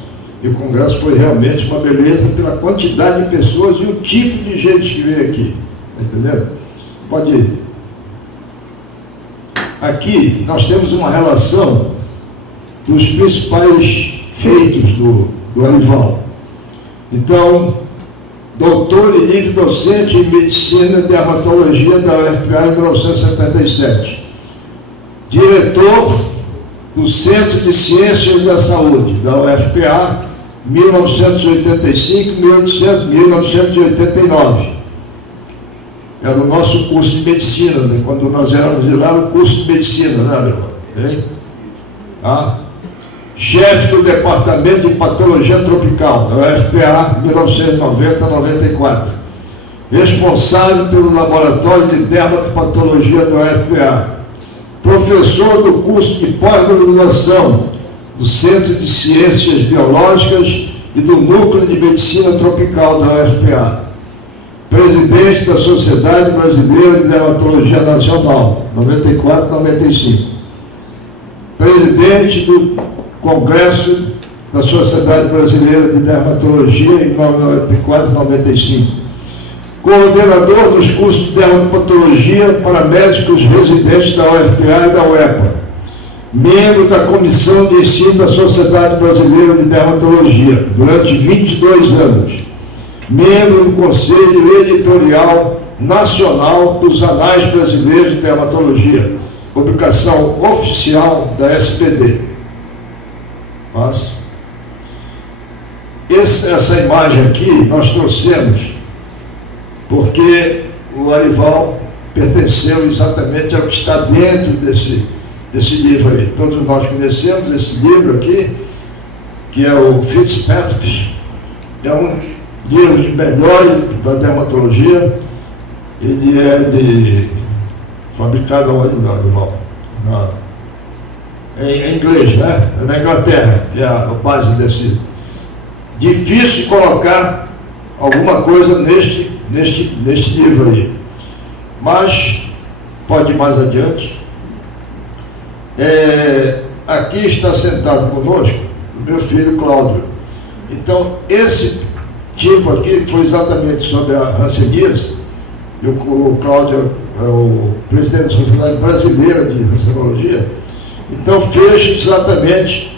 e o congresso foi realmente uma beleza pela quantidade de pessoas e o tipo de gente que veio aqui, entendeu? Pode ir. Aqui nós temos uma relação dos principais feitos do Arival. Então, doutor e livre docente em Medicina e Dermatologia da UFPA em 1977. Diretor do Centro de Ciências da Saúde da UFPA, 1985-1989. Era o nosso curso de medicina, né? Quando nós éramos de lá, o curso de medicina, né, Arival? Tá? Chefe do Departamento de Patologia Tropical da UFPA, 1990-94. Responsável pelo Laboratório de Dermatopatologia da UFPA. Professor do curso de pós-graduação do Centro de Ciências Biológicas e do Núcleo de Medicina Tropical da UFPA. Presidente da Sociedade Brasileira de Dermatologia Nacional, 94-95. Presidente do Congresso da Sociedade Brasileira de Dermatologia em 94-95. Coordenador dos cursos de dermatologia para médicos residentes da UFPA e da UEPA. Membro da Comissão de Ensino da Sociedade Brasileira de Dermatologia durante 22 anos. Membro do Conselho Editorial Nacional dos Anais Brasileiros de Dermatologia, publicação oficial da SPD. Essa imagem aqui nós trouxemos porque o Arival pertenceu exatamente ao que está dentro desse livro aí. Todos nós conhecemos esse livro aqui, que é o Fitzpatrick, é um livro melhores da dermatologia. Ele é fabricado onde, não, Arival? Em inglês, né? É na Inglaterra, que é a base desse. Difícil colocar alguma coisa neste livro aí. Mas, pode ir mais adiante. Aqui está sentado conosco o meu filho Cláudio. Então, esse tipo aqui foi exatamente sobre a hanseníase. O Cláudio é o presidente da Sociedade Brasileira de Hansenologia. Então, fez exatamente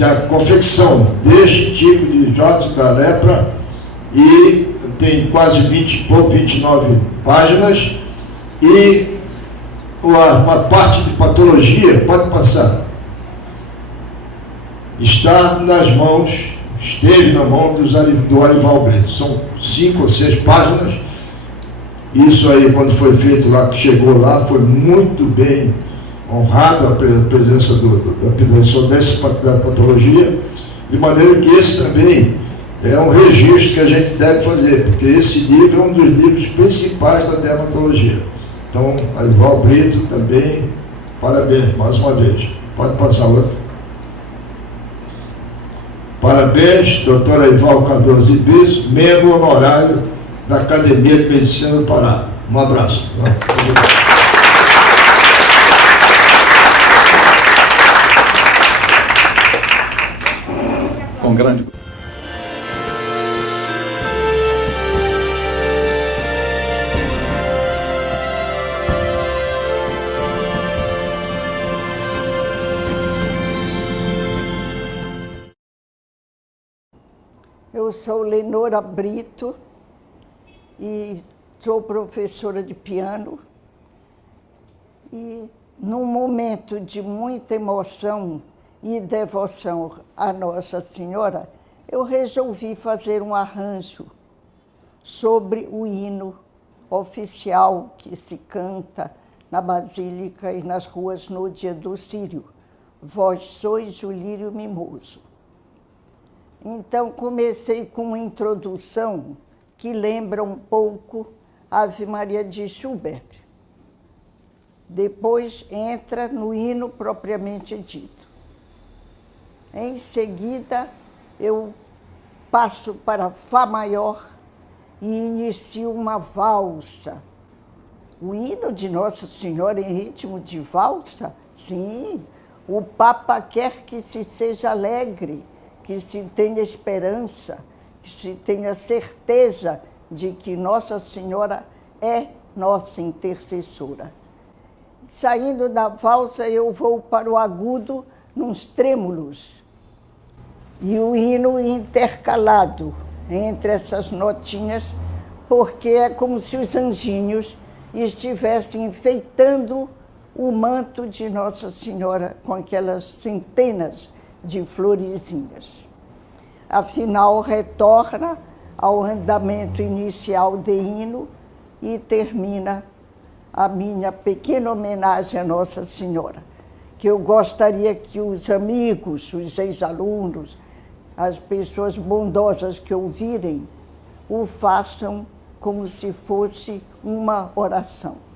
a confecção deste tipo de jato da lepra, e tem quase 29 páginas, e uma parte de patologia, pode passar, esteve na mão do Arival Brito. São 5 ou 6 páginas. Isso aí, quando foi feito lá, que chegou lá, foi muito bem honrada a presença da pessoa da patologia, de maneira que esse também é um registro que a gente deve fazer, porque esse livro é um dos livros principais da dermatologia. Então, Arival Brito também, parabéns, mais uma vez. Pode passar outro. Parabéns, doutor Arival Cardoso de Bispo, membro honorário da Academia de Medicina do Pará. Um abraço. Com grande. Eu sou Lenora Brito e sou professora de piano. E num momento de muita emoção e devoção à Nossa Senhora, eu resolvi fazer um arranjo sobre o hino oficial que se canta na Basílica e nas ruas no dia do Círio. Vós sois o lírio mimoso. Então, comecei com uma introdução que lembra um pouco a Ave Maria de Schubert. Depois entra no hino propriamente dito. Em seguida, eu passo para Fá maior e inicio uma valsa. O hino de Nossa Senhora em ritmo de valsa? Sim, o Papa quer que se seja alegre, que se tenha esperança, que se tenha certeza de que Nossa Senhora é nossa intercessora. Saindo da valsa, eu vou para o agudo, nos trêmulos, e o hino intercalado entre essas notinhas, porque é como se os anjinhos estivessem enfeitando o manto de Nossa Senhora com aquelas centenas de florezinhas. Afinal, retorna ao andamento inicial de hino e termina a minha pequena homenagem à Nossa Senhora, que eu gostaria que os amigos, os ex-alunos, as pessoas bondosas que ouvirem, o façam como se fosse uma oração.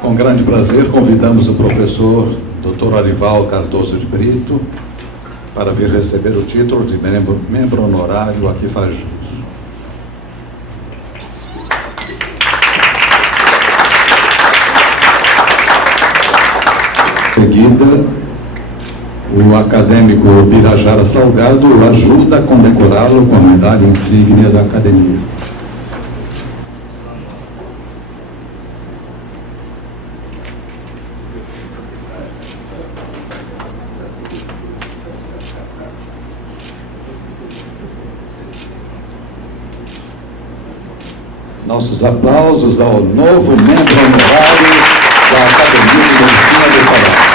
Com grande prazer, convidamos o professor Dr. Arival Cardoso de Brito para vir receber o título de membro honorário a que faz jus. Em seguida, o acadêmico Birajara Salgado o ajuda a condecorá-lo com a medalha insígnia da Academia. Nossos aplausos ao novo membro honorário da Academia de Medicina do Pará.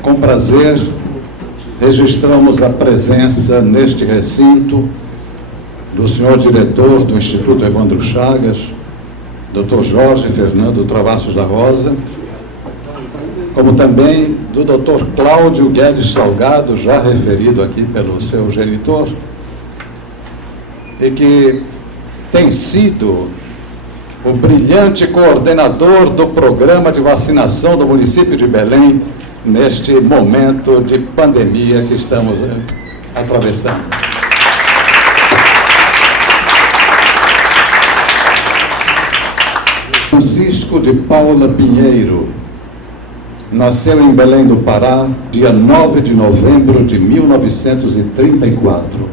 Com prazer, registramos a presença neste recinto do senhor diretor do Instituto Evandro Chagas, Dr. Jorge Fernando Travassos da Rosa, como também do Dr. Cláudio Guedes Salgado, já referido aqui pelo seu genitor, e que tem sido o brilhante coordenador do programa de vacinação do município de Belém neste momento de pandemia que estamos atravessando. Francisco de Paula Pinheiro nasceu em Belém do Pará, dia 9 de novembro de 1934.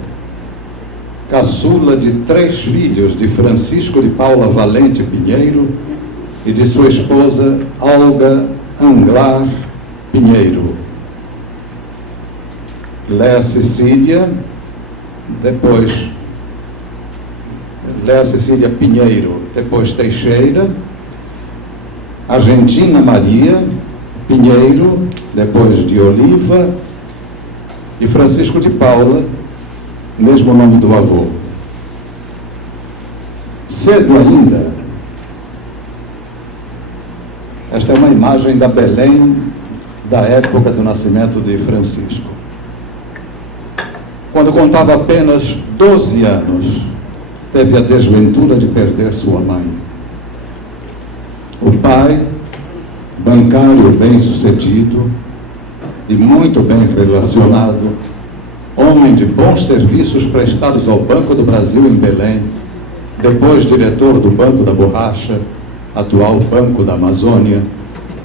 Caçula de 3 filhos de Francisco de Paula Valente Pinheiro e de sua esposa Olga Anglar Pinheiro. Léa Cecília Pinheiro, depois Teixeira, Argentina Maria Pinheiro, depois de Oliva, e Francisco de Paula, mesmo nome do avô. Cedo ainda, esta é uma imagem da Belém da época do nascimento de Francisco. Quando contava apenas 12 anos, teve a desventura de perder sua mãe. O pai, bancário bem-sucedido e muito bem relacionado, homem de bons serviços prestados ao Banco do Brasil em Belém, depois diretor do Banco da Borracha, atual Banco da Amazônia,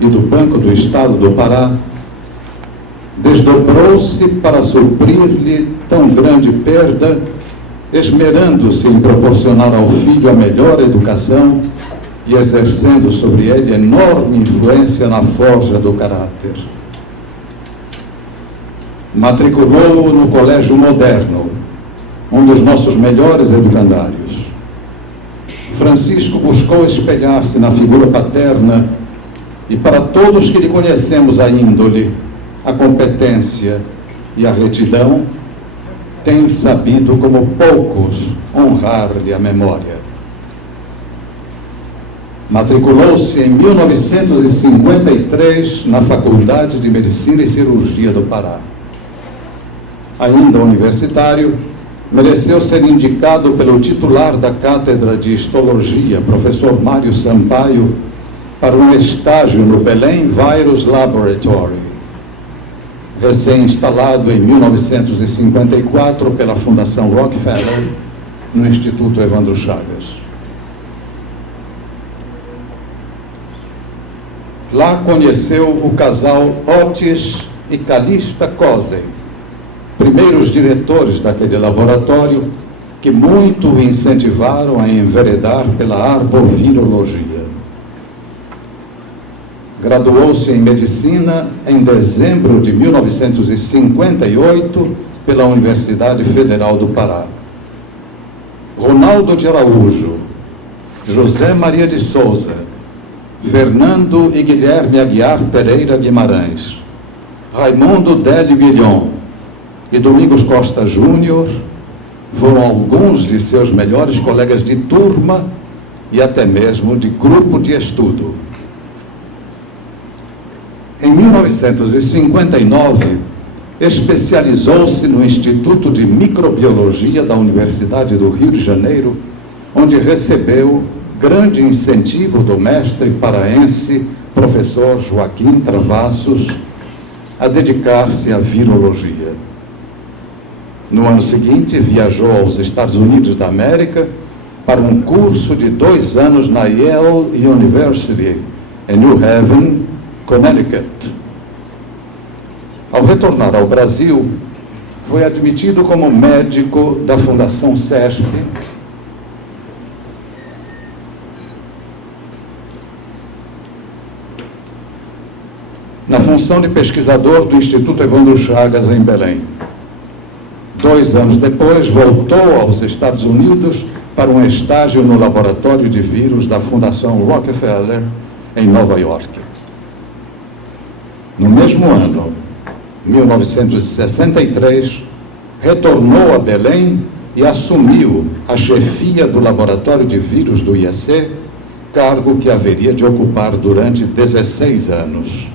e do Banco do Estado do Pará, desdobrou-se para suprir-lhe tão grande perda, esmerando-se em proporcionar ao filho a melhor educação e exercendo sobre ele enorme influência na forja do caráter. Matriculou-o no Colégio Moderno, um dos nossos melhores educandários. Francisco buscou espelhar-se na figura paterna e, para todos que lhe conhecemos a índole, a competência e a retidão, tem sabido, como poucos, honrar-lhe a memória. Matriculou-se em 1953 na Faculdade de Medicina e Cirurgia do Pará. Ainda universitário, mereceu ser indicado pelo titular da Cátedra de Histologia, professor Mário Sampaio, para um estágio no Belém Virus Laboratory, recém-instalado em 1954 pela Fundação Rockefeller, no Instituto Evandro Chagas. Lá conheceu o casal Otis e Calista Cosey, primeiros diretores daquele laboratório, que muito o incentivaram a enveredar pela arbovirologia. Graduou-se em medicina em dezembro de 1958 pela Universidade Federal do Pará. Ronaldo de Araújo, José Maria de Souza, Fernando e Guilherme Aguiar Pereira Guimarães, Raimundo Délio Guilhom e Domingos Costa Júnior foram alguns de seus melhores colegas de turma e até mesmo de grupo de estudo. Em 1959, especializou-se no Instituto de Microbiologia da Universidade do Rio de Janeiro, onde recebeu grande incentivo do mestre paraense, professor Joaquim Travassos, a dedicar-se à virologia. No ano seguinte, viajou aos Estados Unidos da América para um curso de 2 anos na Yale University, em New Haven, Connecticut. Ao retornar ao Brasil, foi admitido como médico da Fundação CESP, na função de pesquisador do Instituto Evandro Chagas, em Belém. 2 anos depois, voltou aos Estados Unidos para um estágio no laboratório de vírus da Fundação Rockefeller, em Nova York. No mesmo ano, 1963, retornou a Belém e assumiu a chefia do laboratório de vírus do IEC, cargo que haveria de ocupar durante 16 anos.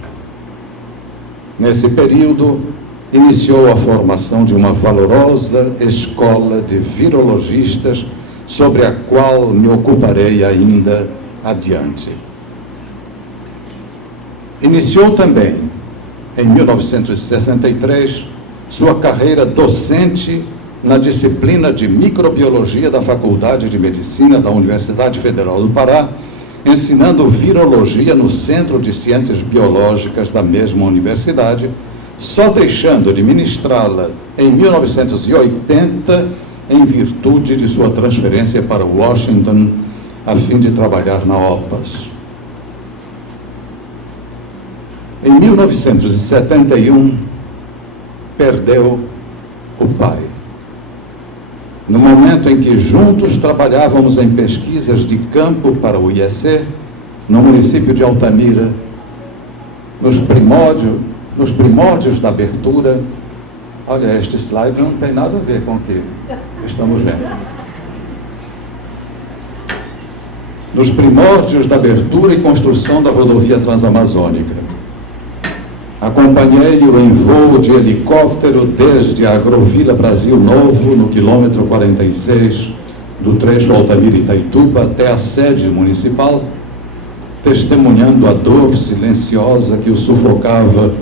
Nesse período, iniciou a formação de uma valorosa escola de virologistas, sobre a qual me ocuparei ainda adiante. Iniciou também, em 1963, sua carreira docente na disciplina de microbiologia da Faculdade de Medicina da Universidade Federal do Pará, ensinando virologia no Centro de Ciências Biológicas da mesma universidade, só deixando de ministrá-la em 1980, em virtude de sua transferência para Washington, a fim de trabalhar na OPAS. Em 1971, perdeu o pai. No momento em que juntos trabalhávamos em pesquisas de campo para o IEC, no município de Altamira, nos primórdios da abertura. Olha, este slide não tem nada a ver com o que estamos vendo. Nos primórdios da abertura e construção da rodovia transamazônica. Acompanhei-o em voo de helicóptero desde a Agrovila Brasil Novo, no quilômetro 46 do trecho Altamira-Itaituba, até a sede municipal, testemunhando a dor silenciosa que o sufocava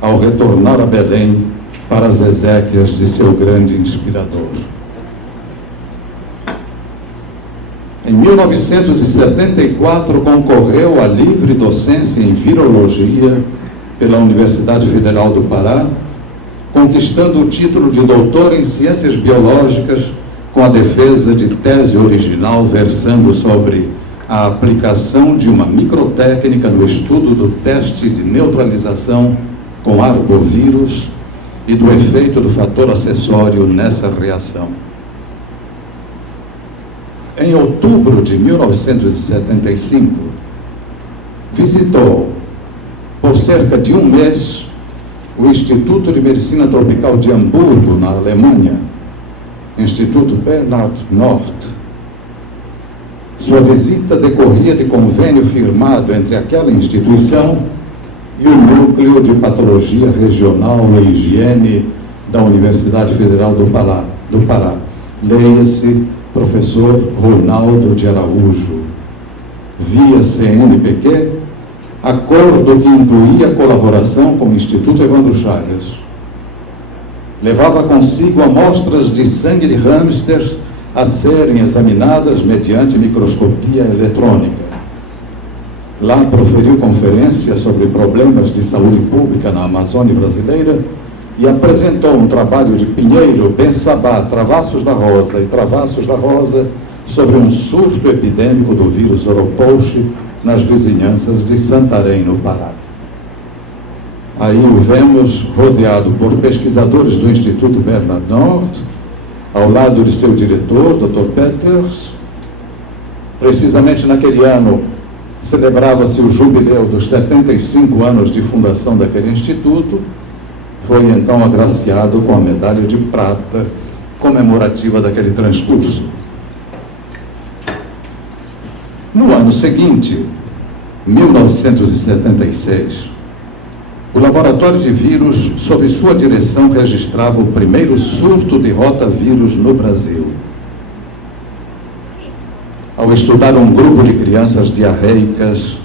ao retornar a Belém para as exéquias de seu grande inspirador. Em 1974, concorreu à livre docência em virologia pela Universidade Federal do Pará, conquistando o título de doutor em ciências biológicas com a defesa de tese original versando sobre a aplicação de uma microtécnica no estudo do teste de neutralização com arbovírus e do efeito do fator acessório nessa reação. Em outubro de 1975, visitou por cerca de um mês o Instituto de Medicina Tropical de Hamburgo, na Alemanha, Instituto Bernhard Nord. Sua visita decorria de convênio firmado entre aquela instituição e o Núcleo de Patologia Regional e Higiene da Universidade Federal do Pará. Leia-se professor Ronaldo de Araújo. Via CNPq, acordo que incluía colaboração com o Instituto Evandro Chagas. Levava consigo amostras de sangue de hamsters a serem examinadas mediante microscopia eletrônica. Lá proferiu conferências sobre problemas de saúde pública na Amazônia brasileira e apresentou um trabalho de Pinheiro, Bensabá, Travassos da Rosa e Travassos da Rosa sobre um surto epidêmico do vírus Oropouche nas vizinhanças de Santarém, no Pará. Aí o vemos rodeado por pesquisadores do Instituto Bernard Nord, ao lado de seu diretor, Dr. Peters. Precisamente naquele ano, celebrava-se o jubileu dos 75 anos de fundação daquele instituto. Foi então agraciado com a medalha de prata comemorativa daquele transcurso. No ano seguinte, 1976, o laboratório de vírus, sob sua direção, registrava o primeiro surto de rotavírus no Brasil. Ao estudar um grupo de crianças diarreicas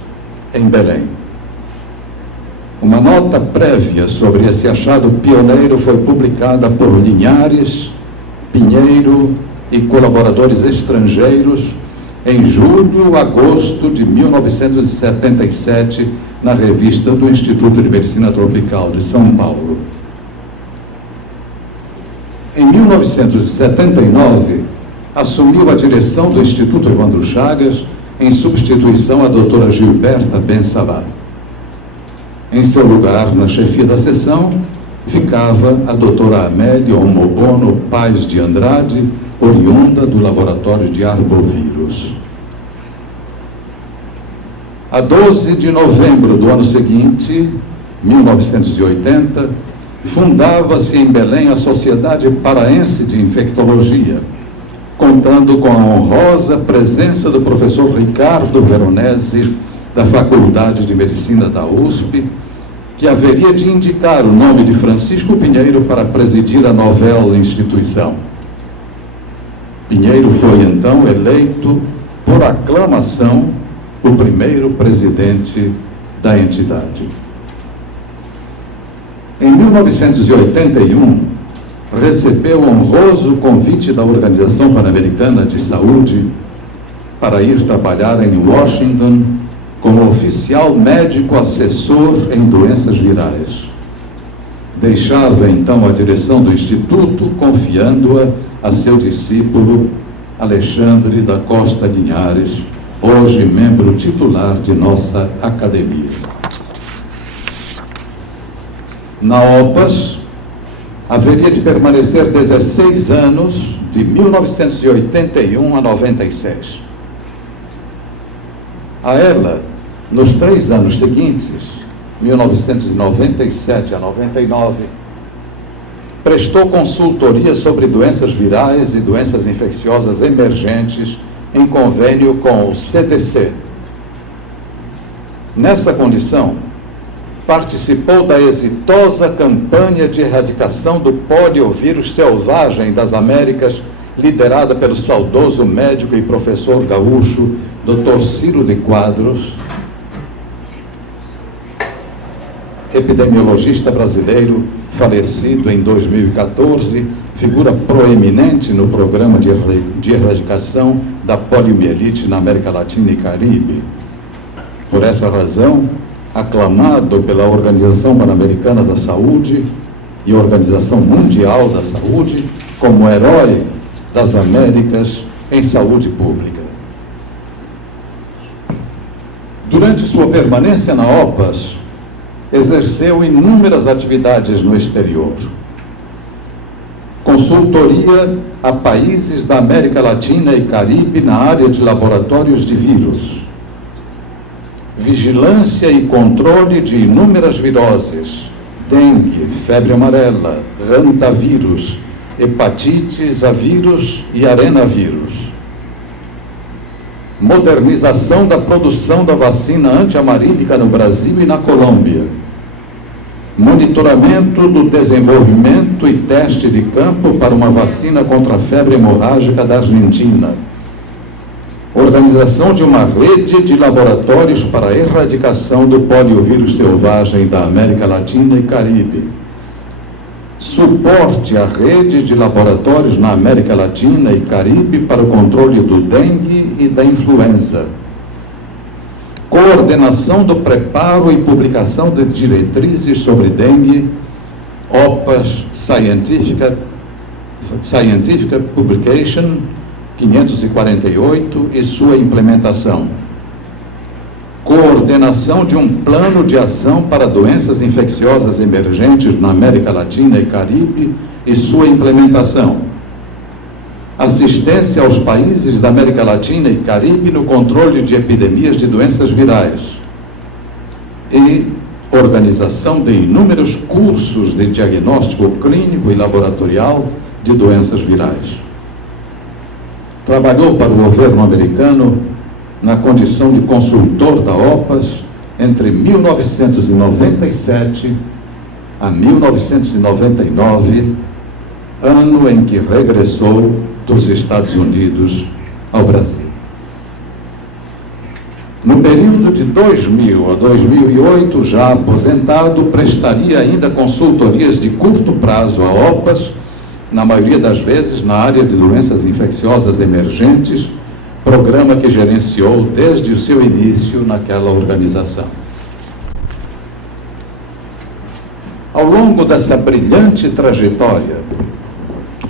em Belém. Uma nota prévia sobre esse achado pioneiro foi publicada por Linhares, Pinheiro e colaboradores estrangeiros em julho, agosto de 1977, na revista do Instituto de Medicina Tropical de São Paulo. Em 1979, assumiu a direção do Instituto Evandro Chagas, em substituição à doutora Gilberta Bensabá. Em seu lugar, na chefia da seção, ficava a doutora Amélia Homobono Paz de Andrade, oriunda do Laboratório de Arbovírus. A 12 de novembro do ano seguinte, 1980, fundava-se em Belém a Sociedade Paraense de Infectologia, contando com a honrosa presença do professor Ricardo Veronese, da Faculdade de Medicina da USP, que haveria de indicar o nome de Francisco Pinheiro para presidir a novel instituição. Pinheiro foi então eleito, por aclamação, o primeiro presidente da entidade. Em 1981, recebeu o honroso convite da Organização Pan-Americana de Saúde para ir trabalhar em Washington como oficial médico assessor em doenças virais. Deixava então a direção do Instituto, confiando-a a seu discípulo Alexandre da Costa Linhares, hoje membro titular de nossa academia. Na OPAS, haveria de permanecer 16 anos, de 1981 a 96. A ela, nos 3 anos seguintes, 1997 a 99, prestou consultoria sobre doenças virais e doenças infecciosas emergentes em convênio com o CDC. Nessa condição, participou da exitosa campanha de erradicação do poliovírus selvagem das Américas, liderada pelo saudoso médico e professor gaúcho, Dr. Ciro de Quadros, epidemiologista brasileiro, falecido em 2014, figura proeminente no programa de erradicação da poliomielite na América Latina e Caribe. Por essa razão, aclamado pela Organização Pan-Americana da Saúde e Organização Mundial da Saúde como herói das Américas em saúde pública. Durante sua permanência na OPAS, exerceu inúmeras atividades no exterior. Consultoria a países da América Latina e Caribe na área de laboratórios de vírus. Vigilância e controle de inúmeras viroses, dengue, febre amarela, rantavírus, hepatites A vírus e arenavírus. Modernização da produção da vacina antiamarílica no Brasil e na Colômbia. monitoramento do desenvolvimento e teste de campo para uma vacina contra a febre hemorrágica da Argentina, organização de uma rede de laboratórios para a erradicação do poliovírus selvagem da América Latina e Caribe, suporte à rede de laboratórios na América Latina e Caribe para o controle do dengue e da influenza, coordenação do preparo e publicação de diretrizes sobre dengue, OPAS Scientific Publication 548 e sua implementação. Coordenação de um plano de ação para doenças infecciosas emergentes na América Latina e Caribe e sua implementação. Assistência aos países da América Latina e Caribe no controle de epidemias de doenças virais. E organização de inúmeros cursos de diagnóstico clínico e laboratorial de doenças virais. Trabalhou para o governo americano na condição de consultor da OPAS entre 1997 a 1999, ano em que regressou dos Estados Unidos ao Brasil. No período de 2000 a 2008, já aposentado, prestaria ainda consultorias de curto prazo a OPAS, na maioria das vezes na área de doenças infecciosas emergentes, programa que gerenciou desde o seu início naquela organização. Ao longo dessa brilhante trajetória,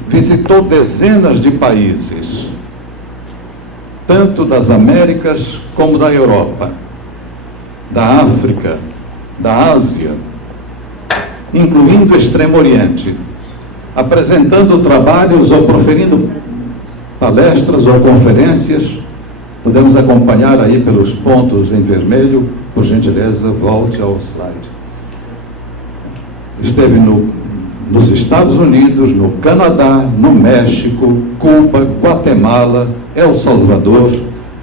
visitou dezenas de países, tanto das Américas como da Europa, da África, da Ásia, incluindo o Extremo Oriente, apresentando trabalhos ou proferindo palestras ou conferências. Podemos acompanhar aí pelos pontos em vermelho. Por gentileza, volte ao slide. Esteve nos Estados Unidos, no Canadá, no México, Cuba, Guatemala, El Salvador,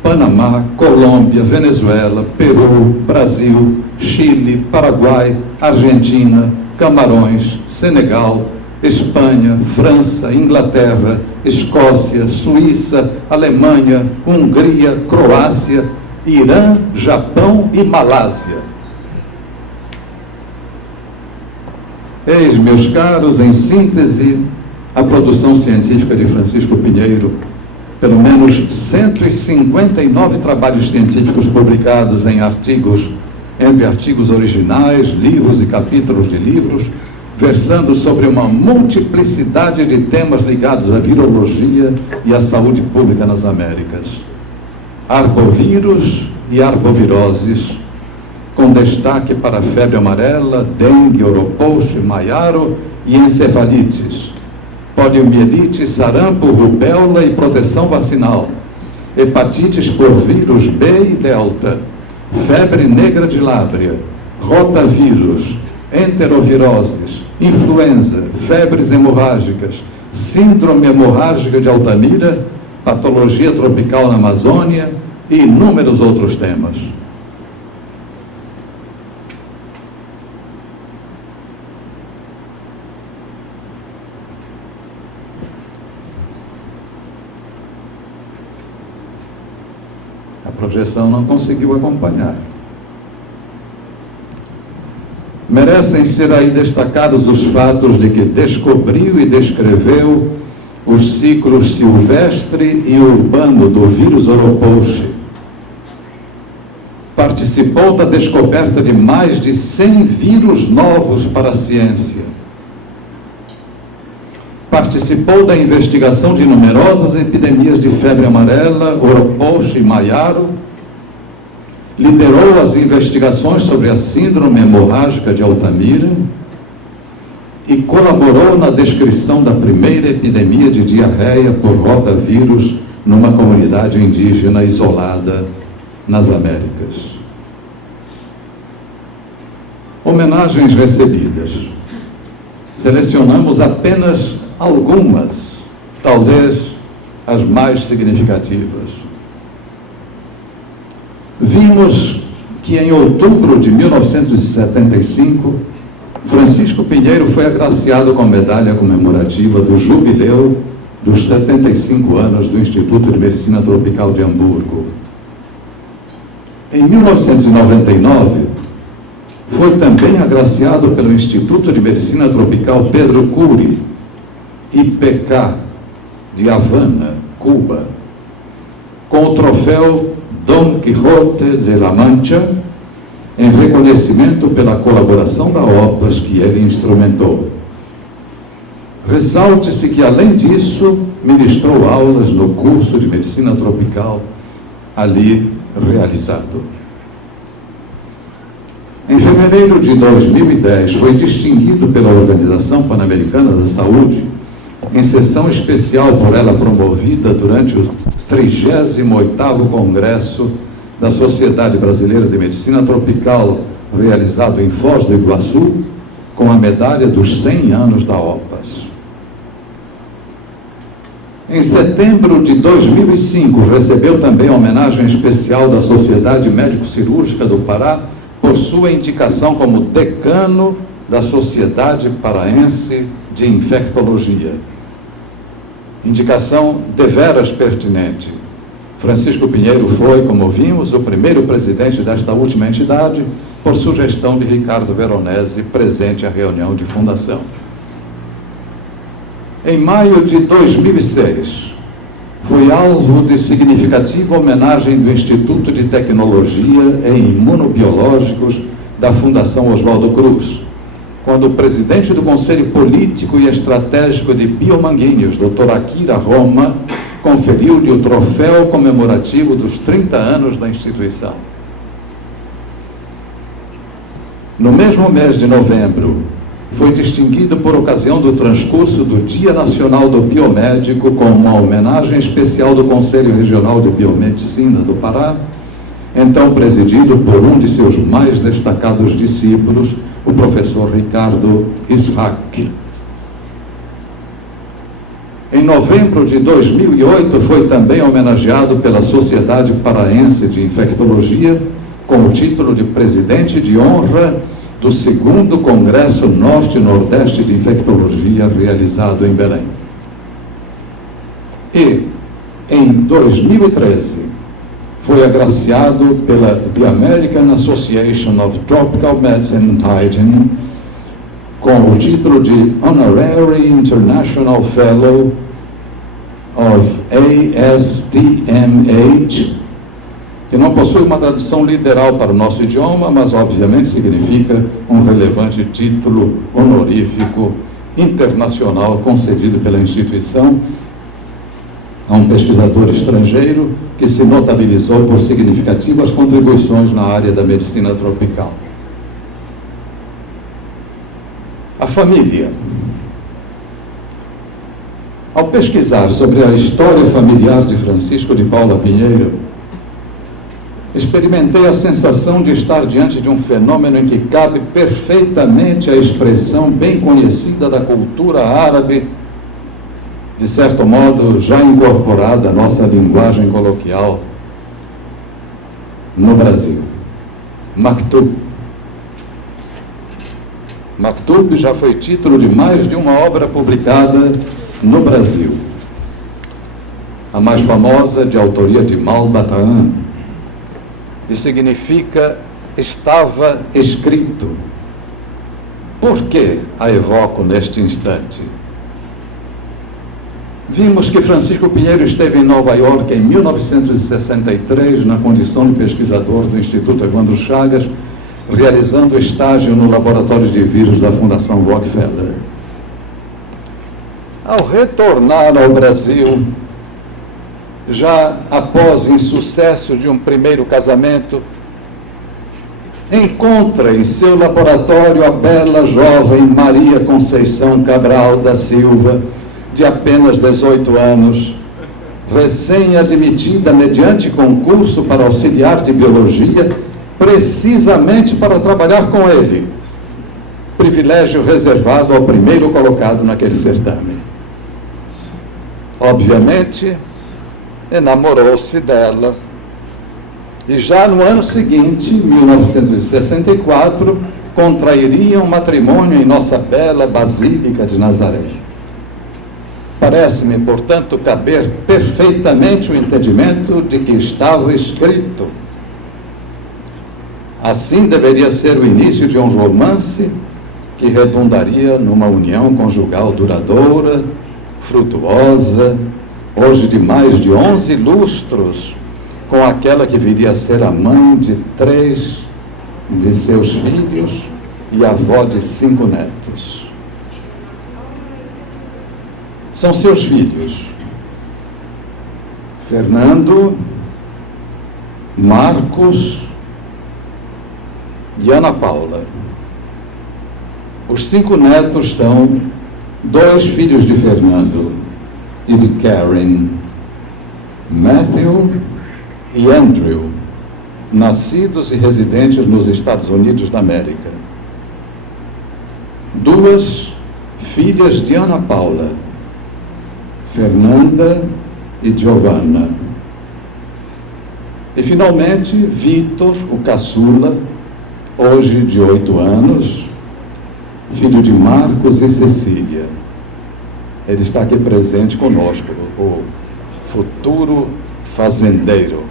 Panamá, Colômbia, Venezuela, Peru, Brasil, Chile, Paraguai, Argentina, Camarões, Senegal, Espanha, França, Inglaterra, Escócia, Suíça, Alemanha, Hungria, Croácia, Irã, Japão e Malásia. Eis, meus caros, em síntese, a produção científica de Francisco Pinheiro, pelo menos 159 trabalhos científicos publicados em artigos, entre artigos originais, livros e capítulos de livros, versando sobre uma multiplicidade de temas ligados à virologia e à saúde pública nas Américas. Arbovírus e arboviroses, com destaque para a febre amarela, dengue, oropouche, maiaro e encefalites, poliomielite, sarampo, rubéola e proteção vacinal, hepatites por vírus B e delta, febre negra de Lábrea, rotavírus, enteroviroses, influenza, febres hemorrágicas, síndrome hemorrágica de Altamira, patologia tropical na Amazônia e inúmeros outros temas. A projeção não conseguiu acompanhar. Merecem ser aí destacados os fatos de que descobriu e descreveu os ciclos silvestre e urbano do vírus oropouche. Participou da descoberta de mais de 100 vírus novos para a ciência. Participou da investigação de numerosas epidemias de febre amarela, oropouche e maiaro. Liderou as investigações sobre a síndrome hemorrágica de Altamira e colaborou na descrição da primeira epidemia de diarreia por rotavírus numa comunidade indígena isolada nas Américas. Homenagens recebidas. Selecionamos apenas algumas, talvez as mais significativas. Vimos que em outubro de 1975 Francisco Pinheiro foi agraciado com medalha comemorativa do jubileu dos 75 anos do Instituto de Medicina Tropical de Hamburgo. Em 1999, foi também agraciado pelo Instituto de Medicina Tropical Pedro Cury, IPK, de Havana, Cuba, com o troféu Don Quixote de la Mancha, em reconhecimento pela colaboração da OPAS que ele instrumentou. Ressalte-se que, além disso, ministrou aulas no curso de Medicina Tropical ali realizado. Em fevereiro de 2010, foi distinguido pela Organização Pan-Americana da Saúde, em sessão especial por ela promovida durante o 38º Congresso da Sociedade Brasileira de Medicina Tropical, realizado em Foz do Iguaçu, com a medalha dos 100 anos da OPAS. Em setembro de 2005, recebeu também a homenagem especial da Sociedade Médico-Cirúrgica do Pará por sua indicação como decano da Sociedade Paraense de Infectologia. Indicação deveras pertinente. Francisco Pinheiro foi, como vimos, o primeiro presidente desta última entidade, por sugestão de Ricardo Veronese, presente à reunião de fundação. Em maio de 2006, foi alvo de significativa homenagem do Instituto de Tecnologia e Imunobiológicos da Fundação Oswaldo Cruz, quando o presidente do Conselho Político e Estratégico de Biomanguinhos, Dr. Akira Roma, conferiu-lhe o troféu comemorativo dos 30 anos da instituição. No mesmo mês de novembro, foi distinguido por ocasião do transcurso do Dia Nacional do Biomédico com uma homenagem especial do Conselho Regional de Biomedicina do Pará, então presidido por um de seus mais destacados discípulos, o professor Ricardo Ishak. Em novembro de 2008, foi também homenageado pela Sociedade Paraense de Infectologia com o título de presidente de honra do 2º Congresso Norte-Nordeste de Infectologia, realizado em Belém. E, em 2013, foi agraciado pela The American Association of Tropical Medicine and Hygiene com o título de Honorary International Fellow of ASTMH, que não possui uma tradução literal para o nosso idioma, mas obviamente significa um relevante título honorífico internacional concedido pela instituição a um pesquisador estrangeiro que se notabilizou por significativas contribuições na área da medicina tropical. A família. Ao pesquisar sobre a história familiar de Francisco de Paula Pinheiro, experimentei a sensação de estar diante de um fenômeno em que cabe perfeitamente a expressão bem conhecida da cultura árabe, de certo modo já incorporada à nossa linguagem coloquial no Brasil. Maktub. Maktub já foi título de mais de uma obra publicada no Brasil. A mais famosa, de autoria de Malbataan, e significa estava escrito. Por que a evoco neste instante? Vimos que Francisco Pinheiro esteve em Nova York em 1963, na condição de pesquisador do Instituto Evandro Chagas, realizando estágio no laboratório de vírus da Fundação Rockefeller. Ao retornar ao Brasil, já após insucesso de um primeiro casamento, encontra em seu laboratório a bela jovem Maria Conceição Cabral da Silva, de apenas 18 anos, recém-admitida mediante concurso para auxiliar de biologia, precisamente para trabalhar com ele, privilégio reservado ao primeiro colocado naquele certame. Obviamente, enamorou-se dela, e já no ano seguinte, 1964, contrairiam matrimônio em nossa bela Basílica de Nazaré. Parece-me, portanto, caber perfeitamente o entendimento de que estava escrito. Assim deveria ser o início de um romance que redundaria numa união conjugal duradoura, frutuosa, hoje de mais de 11 lustros, com aquela que viria a ser a mãe de 3 de seus filhos e avó de 5 netos. São seus filhos, Fernando, Marcos e Ana Paula. Os 5 netos são 2 filhos de Fernando e de Karen, Matthew e Andrew, nascidos e residentes nos Estados Unidos da América. 2 filhas de Ana Paula, Fernanda e Giovanna. E, finalmente, Vitor, o caçula, hoje de 8 anos, filho de Marcos e Cecília. Ele está aqui presente conosco, o futuro fazendeiro.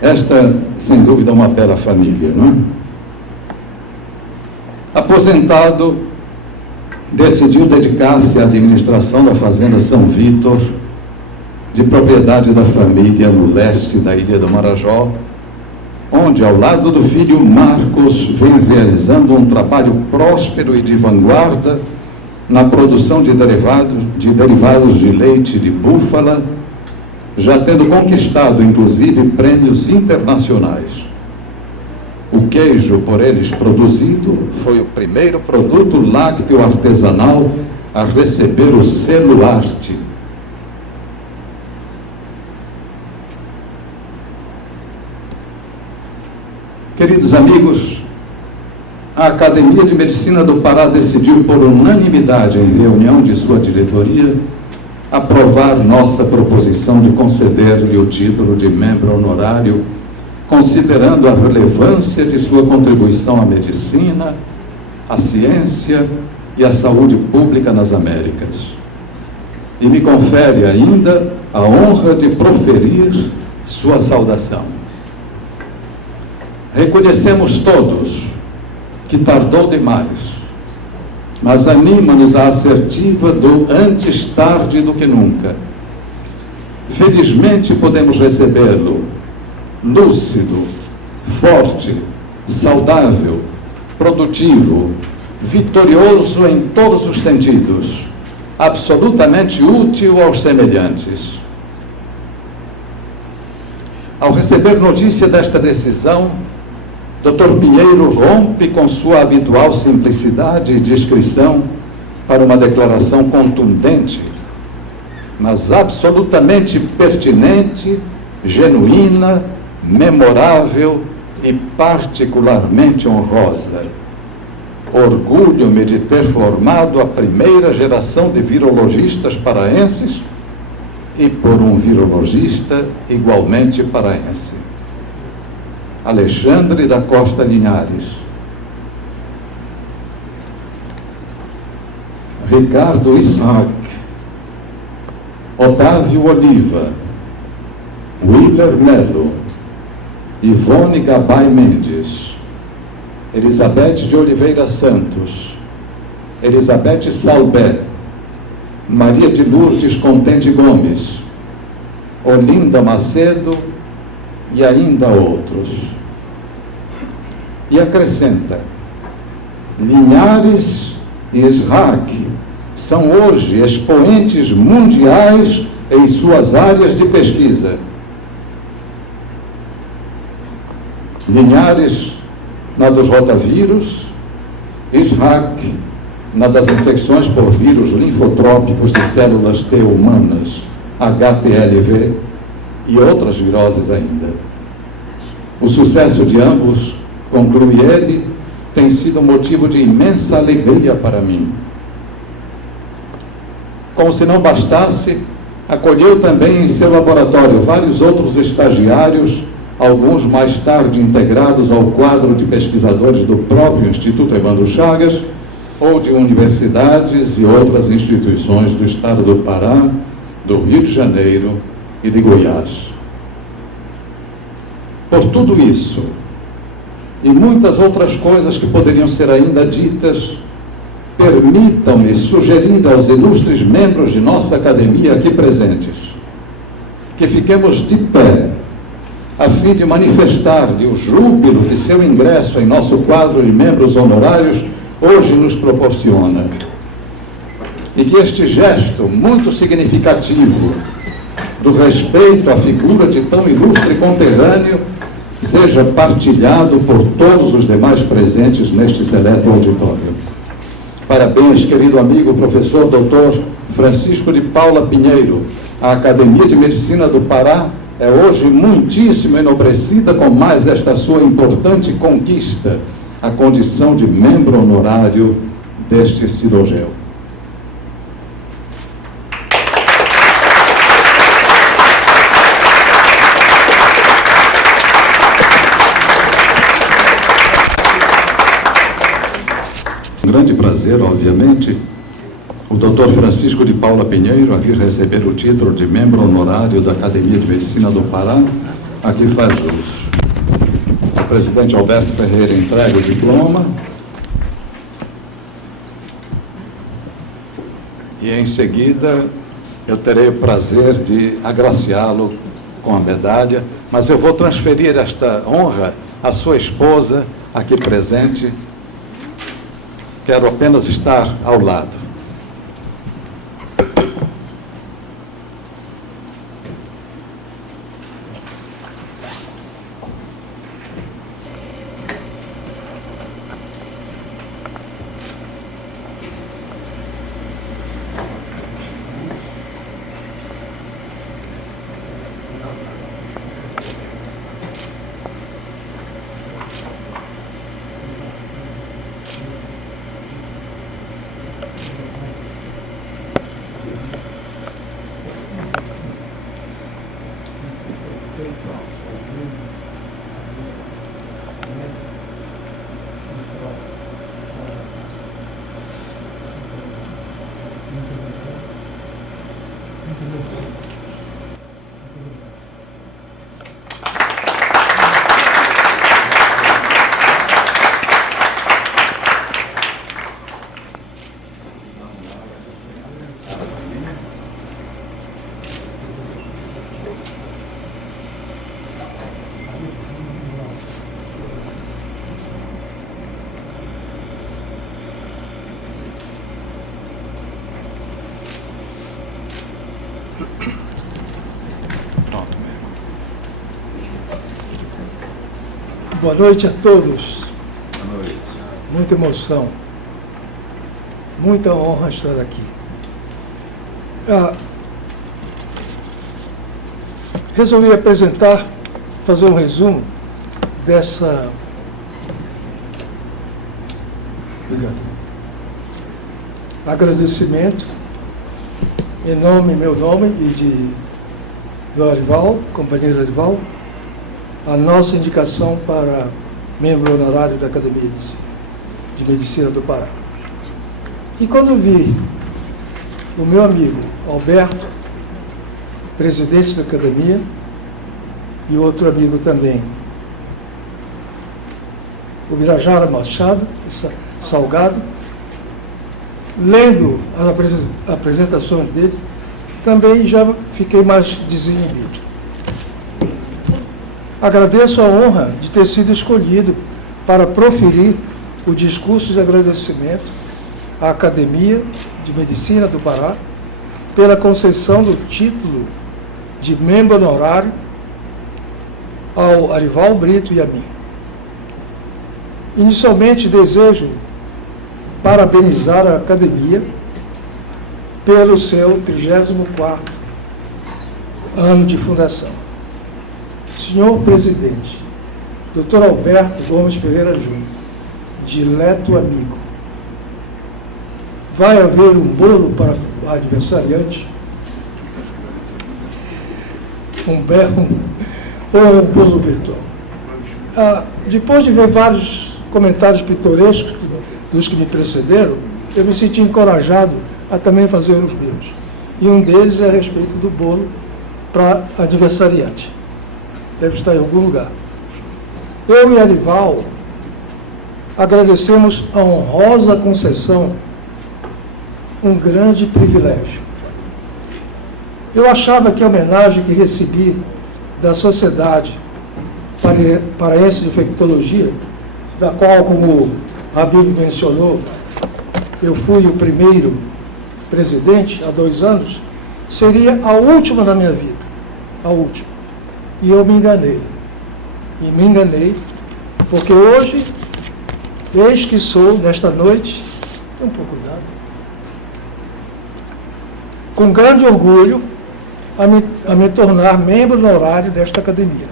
Esta, sem dúvida, é uma bela família, não é? Aposentado, decidiu dedicar-se à administração da fazenda São Vítor, de propriedade da família no leste da Ilha do Marajó, onde, ao lado do filho Marcos, vem realizando um trabalho próspero e de vanguarda na produção de derivados de leite de búfala, já tendo conquistado, inclusive, prêmios internacionais. O queijo por eles produzido foi o primeiro produto lácteo artesanal a receber o selo Arte. Queridos amigos, a Academia de Medicina do Pará decidiu por unanimidade em reunião de sua diretoria aprovar nossa proposição de conceder-lhe o título de membro honorário, considerando a relevância de sua contribuição à medicina, à ciência e à saúde pública nas Américas. E me confere ainda a honra de proferir sua saudação. Reconhecemos todos que tardou demais, mas anima-nos a assertiva do antes tarde do que nunca. Felizmente podemos recebê-lo lúcido, forte, saudável, produtivo, vitorioso em todos os sentidos, absolutamente útil aos semelhantes. Ao receber notícia desta decisão, Dr. Pinheiro rompe com sua habitual simplicidade e discrição para uma declaração contundente, mas absolutamente pertinente, genuína, memorável e particularmente honrosa. Orgulho-me de ter formado a primeira geração de virologistas paraenses e por um virologista igualmente paraense. Alexandre da Costa Linhares, Ricardo Isaac, Otávio Oliva, Willer Melo, Ivone Gabay Mendes, Elizabeth de Oliveira Santos, Elizabeth Salbé, Maria de Lourdes Contente Gomes, Olinda Macedo e ainda outros. E acrescenta: Linhares e Isaac são hoje expoentes mundiais em suas áreas de pesquisa. Linhares na dos rotavírus, Isaac na das infecções por vírus linfotrópicos de células T humanas, HTLV, e outras viroses ainda. O sucesso de ambos, conclui ele, tem sido motivo de imensa alegria para mim. Como se não bastasse, acolheu também em seu laboratório vários outros estagiários alguns mais tarde integrados ao quadro de pesquisadores do próprio Instituto Evandro Chagas, ou de universidades e outras instituições do estado do Pará, do Rio de Janeiro e de Goiás. Por tudo isso, e muitas outras coisas que poderiam ser ainda ditas, permitam-me sugerir aos ilustres membros de nossa academia aqui presentes que fiquemos de pé, a fim de manifestar-lhe o júbilo de seu ingresso em nosso quadro de membros honorários hoje nos proporciona. E que este gesto muito significativo do respeito à figura de tão ilustre conterrâneo seja partilhado por todos os demais presentes neste seleto auditório. Parabéns, querido amigo professor Dr. Francisco de Paula Pinheiro. A Academia de Medicina do Pará é hoje muitíssimo enobrecida com mais esta sua importante conquista, a condição de membro honorário deste cirogel. Um grande prazer, obviamente, o Dr. Francisco de Paula Pinheiro a vir receber o título de membro honorário da Academia de Medicina do Pará, aqui faz jus. O presidente Alberto Ferreira entrega o diploma e, em seguida, eu terei o prazer de agraciá-lo com a medalha, mas eu vou transferir esta honra à sua esposa, aqui presente. Quero apenas estar ao lado. Boa noite a todos. Boa noite. Muita emoção. Muita honra estar aqui. Resolvi apresentar, fazer um resumo dessa... Obrigado. Agradecimento em nome, meu nome e do Arival, companheiro Arival, a nossa indicação para membro honorário da Academia de Medicina do Pará. E quando vi o meu amigo Alberto, presidente da Academia, e outro amigo também, o Birajara Machado Salgado, lendo as apresentações dele, também já fiquei mais desinibido. Agradeço a honra de ter sido escolhido para proferir o discurso de agradecimento à Academia de Medicina do Pará pela concessão do título de membro honorário ao Arival Brito e a mim. Inicialmente, desejo parabenizar a Academia pelo seu 34º ano de fundação. Senhor Presidente, Dr. Alberto Gomes Ferreira Júnior, dileto amigo, vai haver um bolo para o aniversariante? ou um bolo virtual? Depois de ver vários comentários pitorescos dos que me precederam, eu me senti encorajado a também fazer os meus. E um deles é a respeito do bolo para adversariante. Deve estar em algum lugar. Eu e Arival agradecemos a honrosa concessão, um grande privilégio. Eu achava que a homenagem que recebi da Sociedade Paraense de Infectologia, da qual, como a Bíblia mencionou, eu fui o primeiro presidente há 2 anos, seria a última da minha vida. A última. E eu me enganei. E me enganei, porque hoje, eis que sou, nesta noite, tem um pouco d'água, com grande orgulho, a me tornar membro honorário desta academia,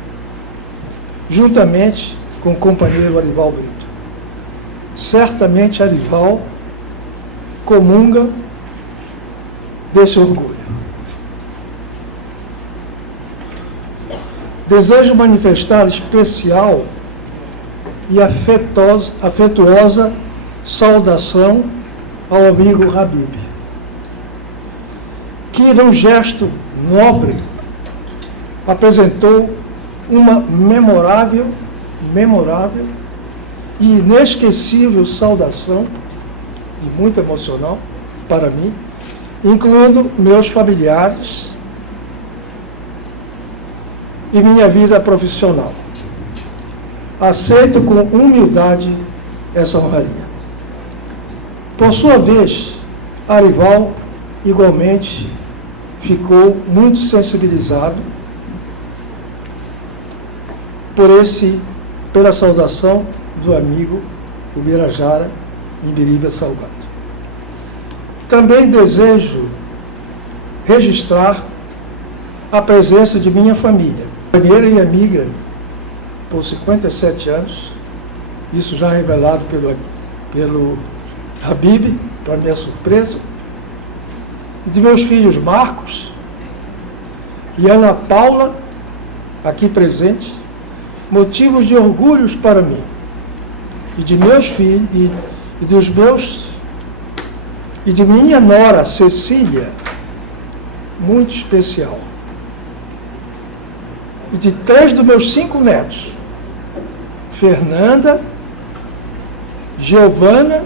juntamente com o companheiro Arival Brito. Certamente Arival comunga desse orgulho. Desejo manifestar especial e afetuosa saudação ao amigo Habib, que num gesto nobre apresentou uma memorável e inesquecível saudação, e muito emocional para mim, incluindo meus familiares e minha vida profissional. Aceito com humildade essa honraria. Por sua vez, Arival igualmente ficou muito sensibilizado pela saudação do amigo Ubirajara Imbiriba Salgado. Também desejo registrar a presença de minha família, companheira e amiga por 57 anos, isso já revelado pelo Habib, para minha surpresa, de meus filhos Marcos e Ana Paula, aqui presentes, motivos de orgulhos para mim, e de meus filhos, e de minha nora Cecília, muito especial, e de 3 dos meus 5 netos, Fernanda, Giovana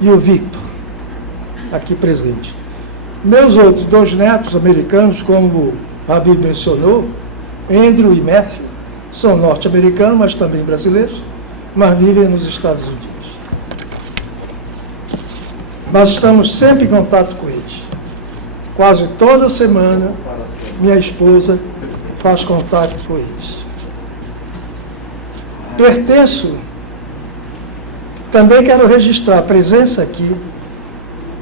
e o Victor, aqui presente. Meus outros 2 netos americanos, como a Bíblia mencionou, Andrew e Matthew, são norte-americanos, mas também brasileiros, mas vivem nos Estados Unidos. Mas estamos sempre em contato com eles. Quase toda semana, minha esposa faz contato com eles. Também quero registrar a presença aqui,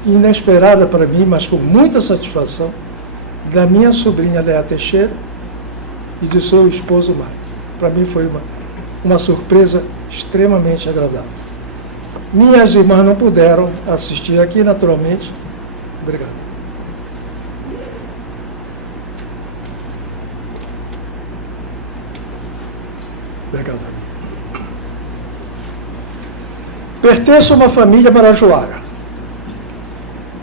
inesperada para mim, mas com muita satisfação, da minha sobrinha Léa Teixeira e de seu esposo Mário. Para mim foi uma surpresa extremamente agradável. Minhas irmãs não puderam assistir aqui, naturalmente. Obrigado. Obrigado. Pertenço a uma família marajoara,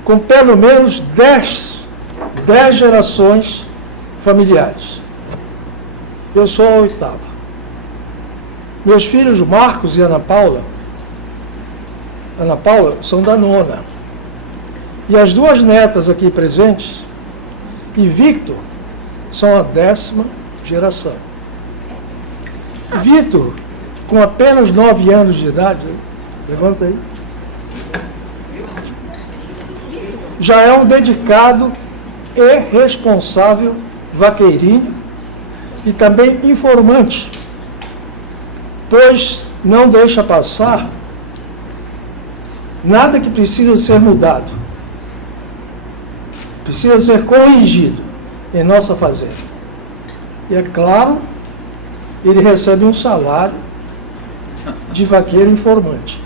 com pelo menos 10 gerações familiares. Eu sou a 8ª. Meus filhos Marcos e Ana Paula são da 9ª. E as 2 netas aqui presentes, e Victor, são a 10ª geração. Victor, com apenas 9 anos de idade, levanta aí, já é um dedicado e responsável vaqueirinho e também informante, pois não deixa passar nada que precisa ser mudado, precisa ser corrigido em nossa fazenda. E é claro, ele recebe um salário de vaqueiro informante.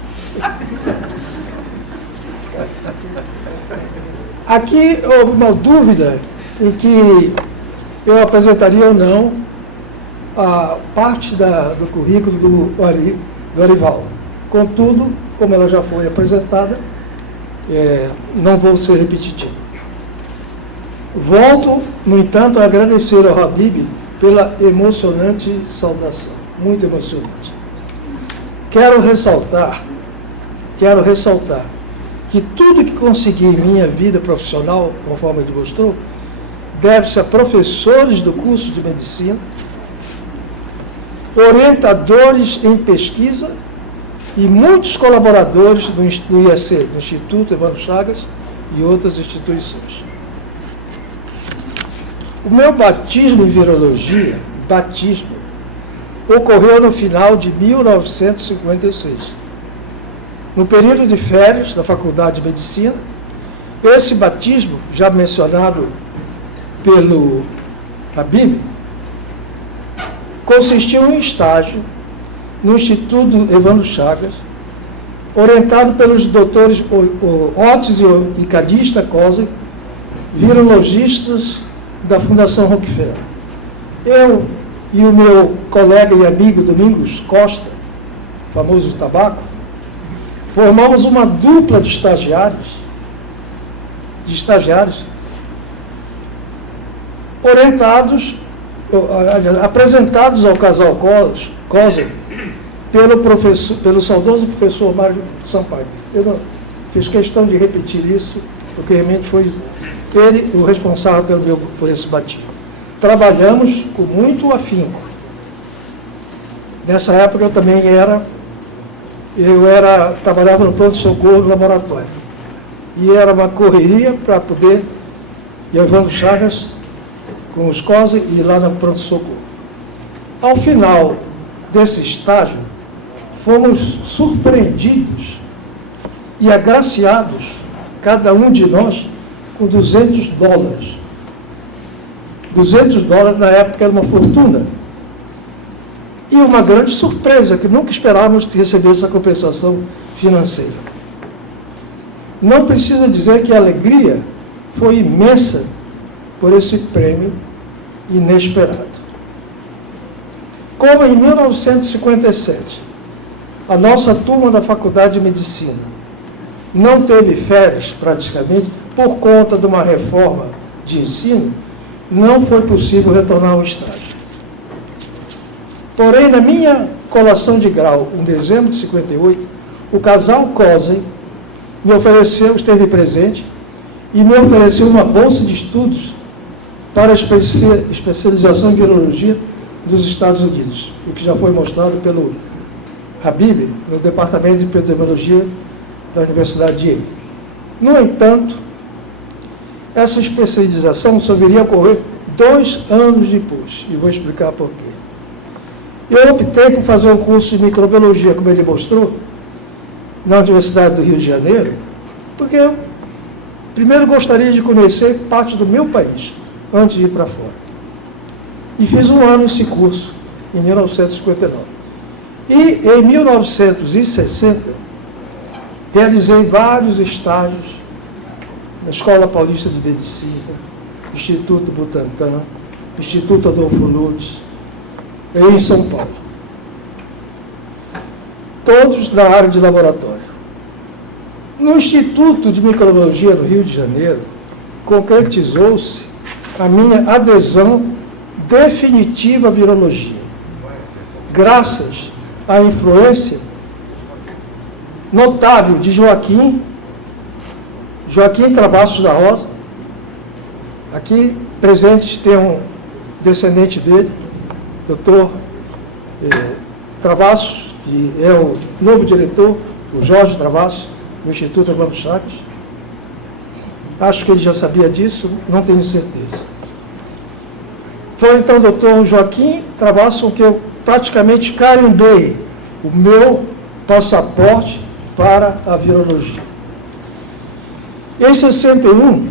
Aqui houve uma dúvida em que eu apresentaria ou não a parte do currículo do Arival. Contudo, como ela já foi apresentada, não vou ser repetitivo. Volto, no entanto, a agradecer ao Habib pela emocionante saudação, muito emocionante. Quero ressaltar que tudo que consegui em minha vida profissional, conforme ele mostrou, deve-se a professores do curso de medicina, orientadores em pesquisa e muitos colaboradores do IEC, do Instituto Evandro Chagas e outras instituições. O meu batismo em virologia, ocorreu no final de 1956. No período de férias da Faculdade de Medicina, esse batismo, já mencionado pelo Habib, consistiu em um estágio no Instituto Evandro Chagas, orientado pelos doutores Otis e Cadista Cosa, virologistas da Fundação Rockefeller. Eu e o meu colega e amigo Domingos Costa, famoso Tabaco, formamos uma dupla de estagiários orientados, apresentados ao casal Cosa pelo saudoso professor Mário Sampaio. Eu não fiz questão de repetir isso, porque realmente foi ele o responsável por esse batismo. Trabalhamos com muito afinco. Nessa época eu também trabalhava no pronto-socorro no laboratório. E era uma correria para poder ir ao Evandro Chagas com os COSE e ir lá no pronto-socorro. Ao final desse estágio, fomos surpreendidos e agraciados, cada um de nós, com $200. $200 na época era uma fortuna. E uma grande surpresa, que nunca esperávamos receber essa compensação financeira. Não precisa dizer que a alegria foi imensa por esse prêmio inesperado. Como em 1957, a nossa turma da Faculdade de Medicina não teve férias, praticamente, por conta de uma reforma de ensino, não foi possível retornar ao estágio. Porém, na minha colação de grau, em dezembro de 58, o casal Cosa esteve presente e me ofereceu uma bolsa de estudos para especialização em virologia dos Estados Unidos, o que já foi mostrado pelo Habib, no Departamento de Epidemiologia da Universidade de Yale. No entanto, essa especialização só viria a ocorrer 2 anos depois, e vou explicar por quê. Eu optei por fazer um curso de microbiologia, como ele mostrou, na Universidade do Rio de Janeiro, porque eu primeiro gostaria de conhecer parte do meu país, antes de ir para fora. E fiz 1 ano esse curso, em 1959. E, em 1960, realizei vários estágios na Escola Paulista de Medicina, Instituto Butantan, Instituto Adolfo Lutz, em São Paulo. Todos na área de laboratório. No Instituto de Microbiologia no Rio de Janeiro, concretizou-se a minha adesão definitiva à virologia, graças à influência notável de Joaquim Travassos da Rosa. Aqui presente tem um descendente dele, doutor Travassos, que é o novo diretor, o Jorge Travassos, do Instituto Evandro Chagas. Acho que ele já sabia disso, não tenho certeza. Foi então o doutor Joaquim Travassos que eu praticamente carimbei o meu passaporte para a virologia. Em 61,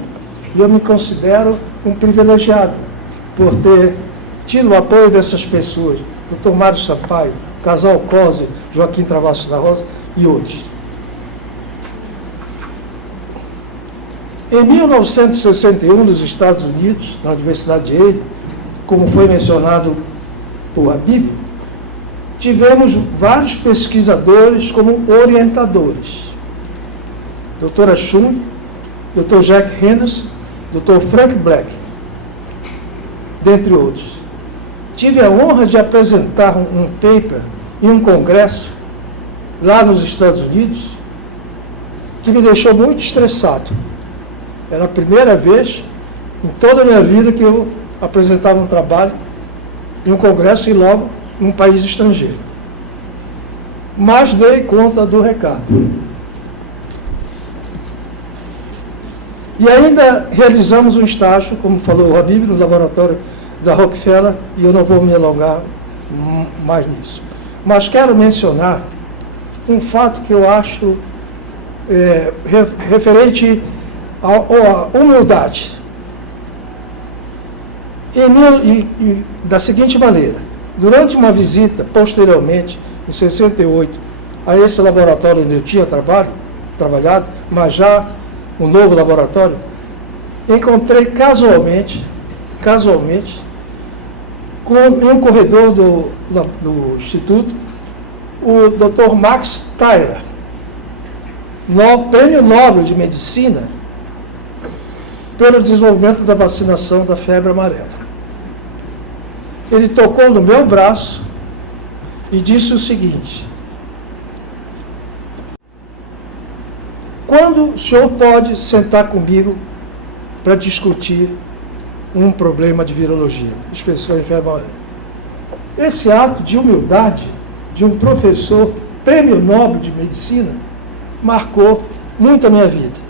eu me considero um privilegiado por ter tido o apoio dessas pessoas, doutor Mário Sampaio, casal Cosa, Joaquim Travassos da Rosa e outros. Em 1961, nos Estados Unidos, na Universidade de Yale, como foi mencionado por Habib, tivemos vários pesquisadores como orientadores. Doutora Chung, Dr. Jack Henderson, Dr. Frank Black, dentre outros. Tive a honra de apresentar um paper em um congresso lá nos Estados Unidos que me deixou muito estressado. Era a primeira vez em toda a minha vida que eu apresentava um trabalho em um congresso e logo em um país estrangeiro. Mas dei conta do recado. E ainda realizamos um estágio, como falou o Habib, no laboratório da Rockefeller, e eu não vou me alongar mais nisso. Mas quero mencionar um fato que eu acho referente à humildade. Da seguinte maneira: durante uma visita, posteriormente, em 68, a esse laboratório onde eu tinha trabalhado, mas já um novo laboratório, encontrei casualmente, em um corredor do Instituto, o Dr. Max Tyler, Prêmio Nobel de Medicina, pelo desenvolvimento da vacinação da febre amarela. Ele tocou no meu braço e disse o seguinte: quando o senhor pode sentar comigo para discutir um problema de virologia, especialmente em febre amarela? Esse ato de humildade de um professor Prêmio Nobel de Medicina marcou muito a minha vida.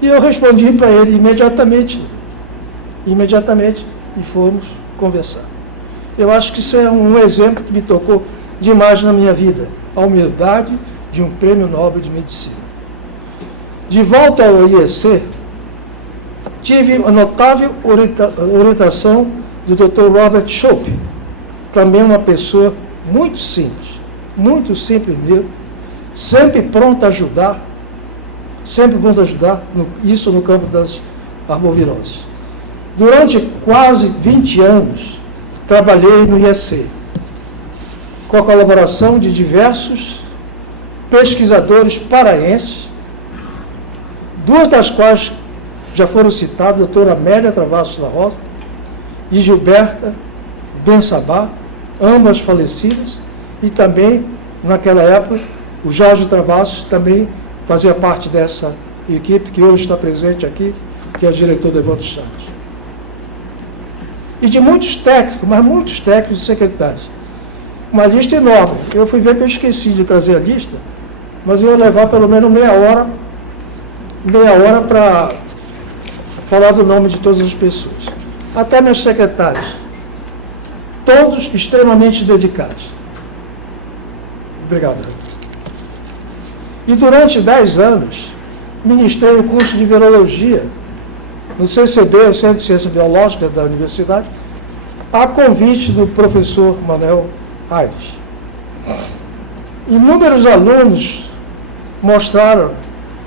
E eu respondi para ele imediatamente, e fomos conversar. Eu acho que isso é um exemplo que me tocou demais na minha vida, a humildade de um Prêmio Nobel de Medicina. De volta ao IEC, tive a notável orientação do Dr. Robert Schopp, também uma pessoa muito simples mesmo, sempre pronto a ajudar, isso no campo das arboviroses. Durante quase 20 anos, trabalhei no IEC, com a colaboração de diversos pesquisadores paraenses, duas das quais já foram citadas, a doutora Amélia Travassos da Rosa e Gilberta Ben-Sabá, ambas falecidas, e também, naquela época, o Jorge Travassos também fazia parte dessa equipe, que hoje está presente aqui, que é o diretor do Evandro Chagas. E de muitos técnicos, mas muitos técnicos e secretários. Uma lista enorme. Eu fui ver que eu esqueci de trazer a lista, mas eu ia levar pelo menos meia hora para falar do nome de todas as pessoas. Até meus secretários. Todos extremamente dedicados. Obrigado. E durante 10 anos, ministrei o curso de virologia no CCB, o Centro de Ciência Biológica da Universidade, a convite do professor Manuel Aires. Inúmeros alunos mostraram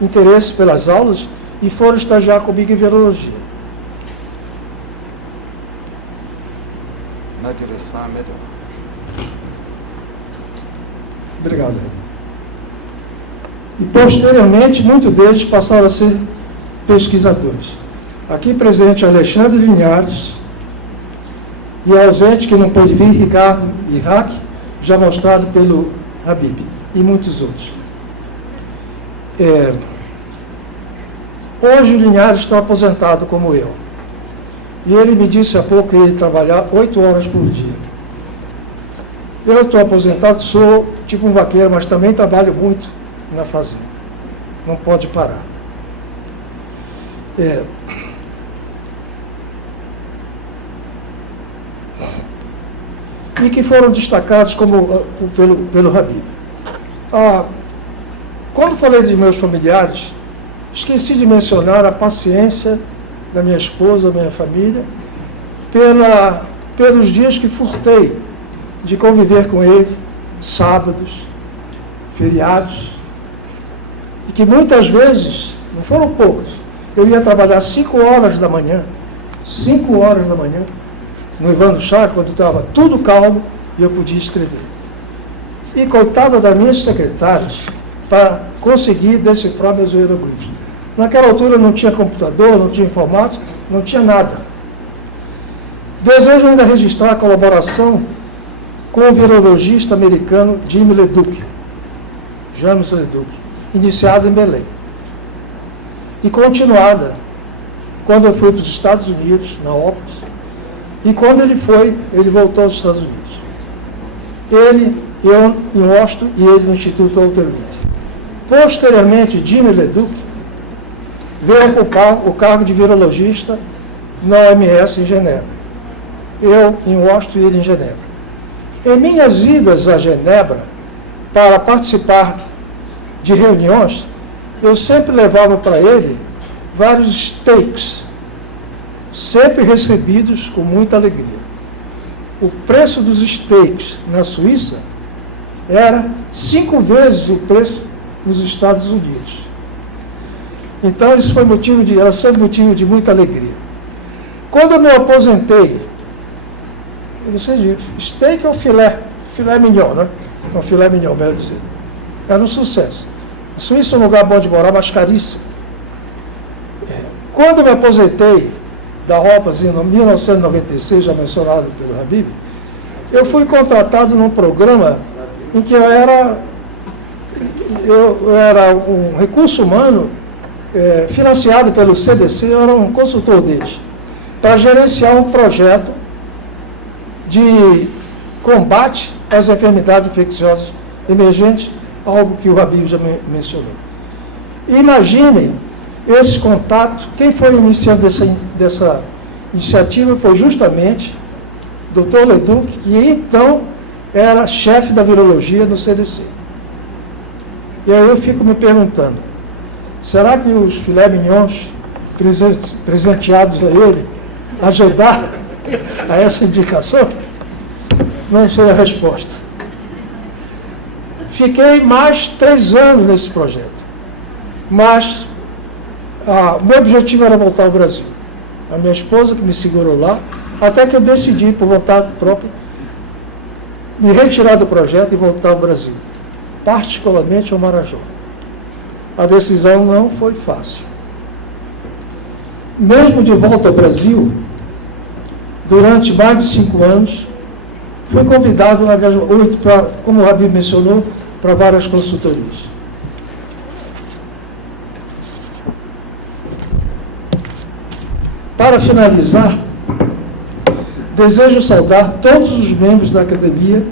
interesse pelas aulas e foram estagiar comigo em virologia. Na direção melhor. Obrigado. E posteriormente, muitos deles passaram a ser pesquisadores. Aqui presente Alexandre Linhares, e ausente, que não pôde vir, Ricardo Iraque, já mostrado pelo Habib, e muitos outros. Hoje o Linhares está aposentado como eu. E ele me disse há pouco que ele trabalhar 8 horas por dia. Eu estou aposentado, sou tipo um vaqueiro, mas também trabalho muito na fazenda. Não pode parar. E que foram destacados pelo Habib. Quando falei de meus familiares, esqueci de mencionar a paciência da minha esposa, da minha família, pelos dias que furtei de conviver com ele, sábados, feriados, e que muitas vezes, não foram poucos, eu ia trabalhar 5 horas da manhã, no Evandro Chagas, quando estava tudo calmo, e eu podia escrever. E coitada das minhas secretárias, para conseguir decifrar meus hieroglifos. Naquela altura não tinha computador, não tinha informática, não tinha nada. Desejo ainda registrar a colaboração com o virologista americano James Leduc, iniciada em Belém. E continuada quando eu fui para os Estados Unidos, na OPS, e quando ele voltou aos Estados Unidos. Ele, eu em Washington e ele no Instituto Autolito. Posteriormente, James Leduc veio ocupar o cargo de virologista na OMS em Genebra. Eu em Washington e ele em Genebra. Em minhas idas a Genebra, para participar de reuniões, eu sempre levava para ele vários steaks, sempre recebidos com muita alegria. O preço dos steaks na Suíça era 5 vezes o preço nos Estados Unidos. Então, isso foi era sempre motivo de muita alegria. Quando eu me aposentei, eu não sei de steak ou filé mignon, né? Não, filé mignon, melhor dizer. Era um sucesso. A Suíça é um lugar bom de morar, mas caríssimo. Quando eu me aposentei da OPAS em 1996, já mencionado pelo Habib, eu fui contratado num programa em que eu era um recurso humano financiado pelo CDC, eu era um consultor deles, para gerenciar um projeto de combate às enfermidades infecciosas emergentes, algo que o Habib já mencionou. Imaginem esse contato. Quem foi o iniciante dessa iniciativa foi justamente o Dr. Leduc, que então era chefe da virologia no CDC. E aí eu fico me perguntando, será que os filé mignons presenteados a ele ajudaram a essa indicação? Não sei a resposta. Fiquei mais 3 anos nesse projeto, mas meu objetivo era voltar ao Brasil. A minha esposa que me segurou lá, até que eu decidi, por vontade própria, me retirar do projeto e voltar ao Brasil, particularmente ao Marajó. A decisão não foi fácil. Mesmo de volta ao Brasil, durante mais de 5 anos, fui convidado, aliás, 8, como o Habib mencionou, para várias consultorias. Para finalizar, desejo saudar todos os membros da academia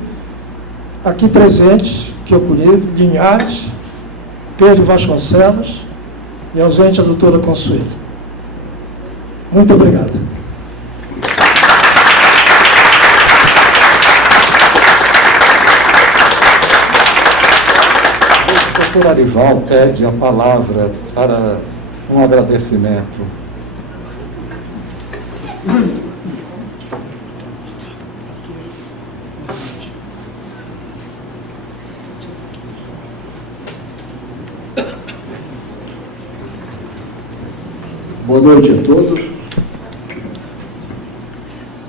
aqui presentes, que eu conheço, Linhares, Pedro Vasconcelos e ausente a doutora Consuelo. Muito obrigado. O doutor Arival pede a palavra para um agradecimento. Boa noite a todos.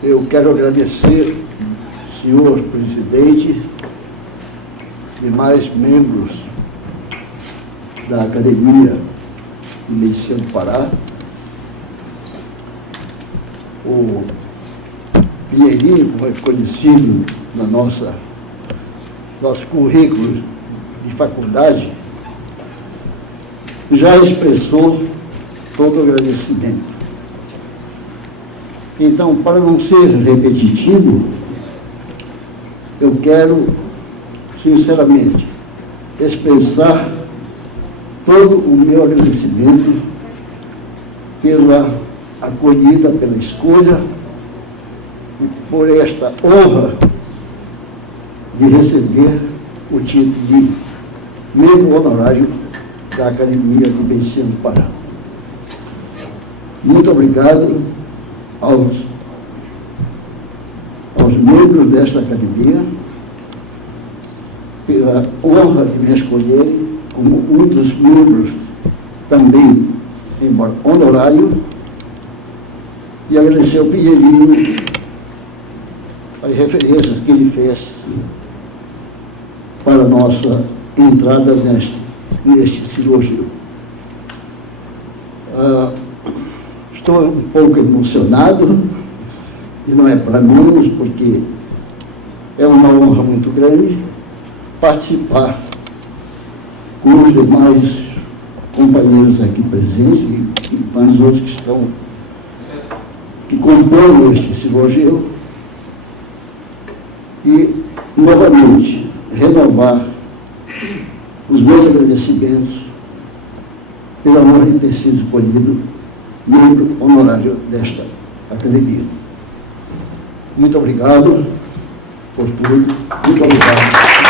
Eu quero agradecer, senhor presidente, demais membros da Academia de Medicina do Pará, o Pinheirinho, como é conhecido na nosso currículo de faculdade, já expressou todo o agradecimento. Então, para não ser repetitivo, eu quero, sinceramente, expressar todo o meu agradecimento pela acolhida, pela escolha, por esta honra de receber o título de membro honorário da Academia de Medicina do Pará. Muito obrigado aos membros desta academia pela honra de me escolherem como um dos membros também, embora honorário, e agradecer ao Pinheirinho as referências que ele fez para a nossa entrada neste silogio. Estou um pouco emocionado, e não é para menos, porque é uma honra muito grande participar com os demais companheiros aqui presentes e com os outros que compõem este silogio, e novamente renovar os meus agradecimentos pela honra de ter sido escolhido membro honorário desta academia. Muito obrigado por tudo. Muito obrigado.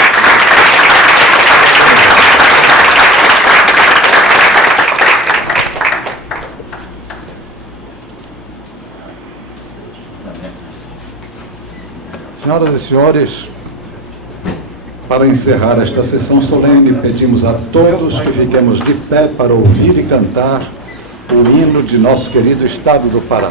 Senhoras e senhores, para encerrar esta sessão solene, pedimos a todos que fiquemos de pé para ouvir e cantar o hino de nosso querido Estado do Pará.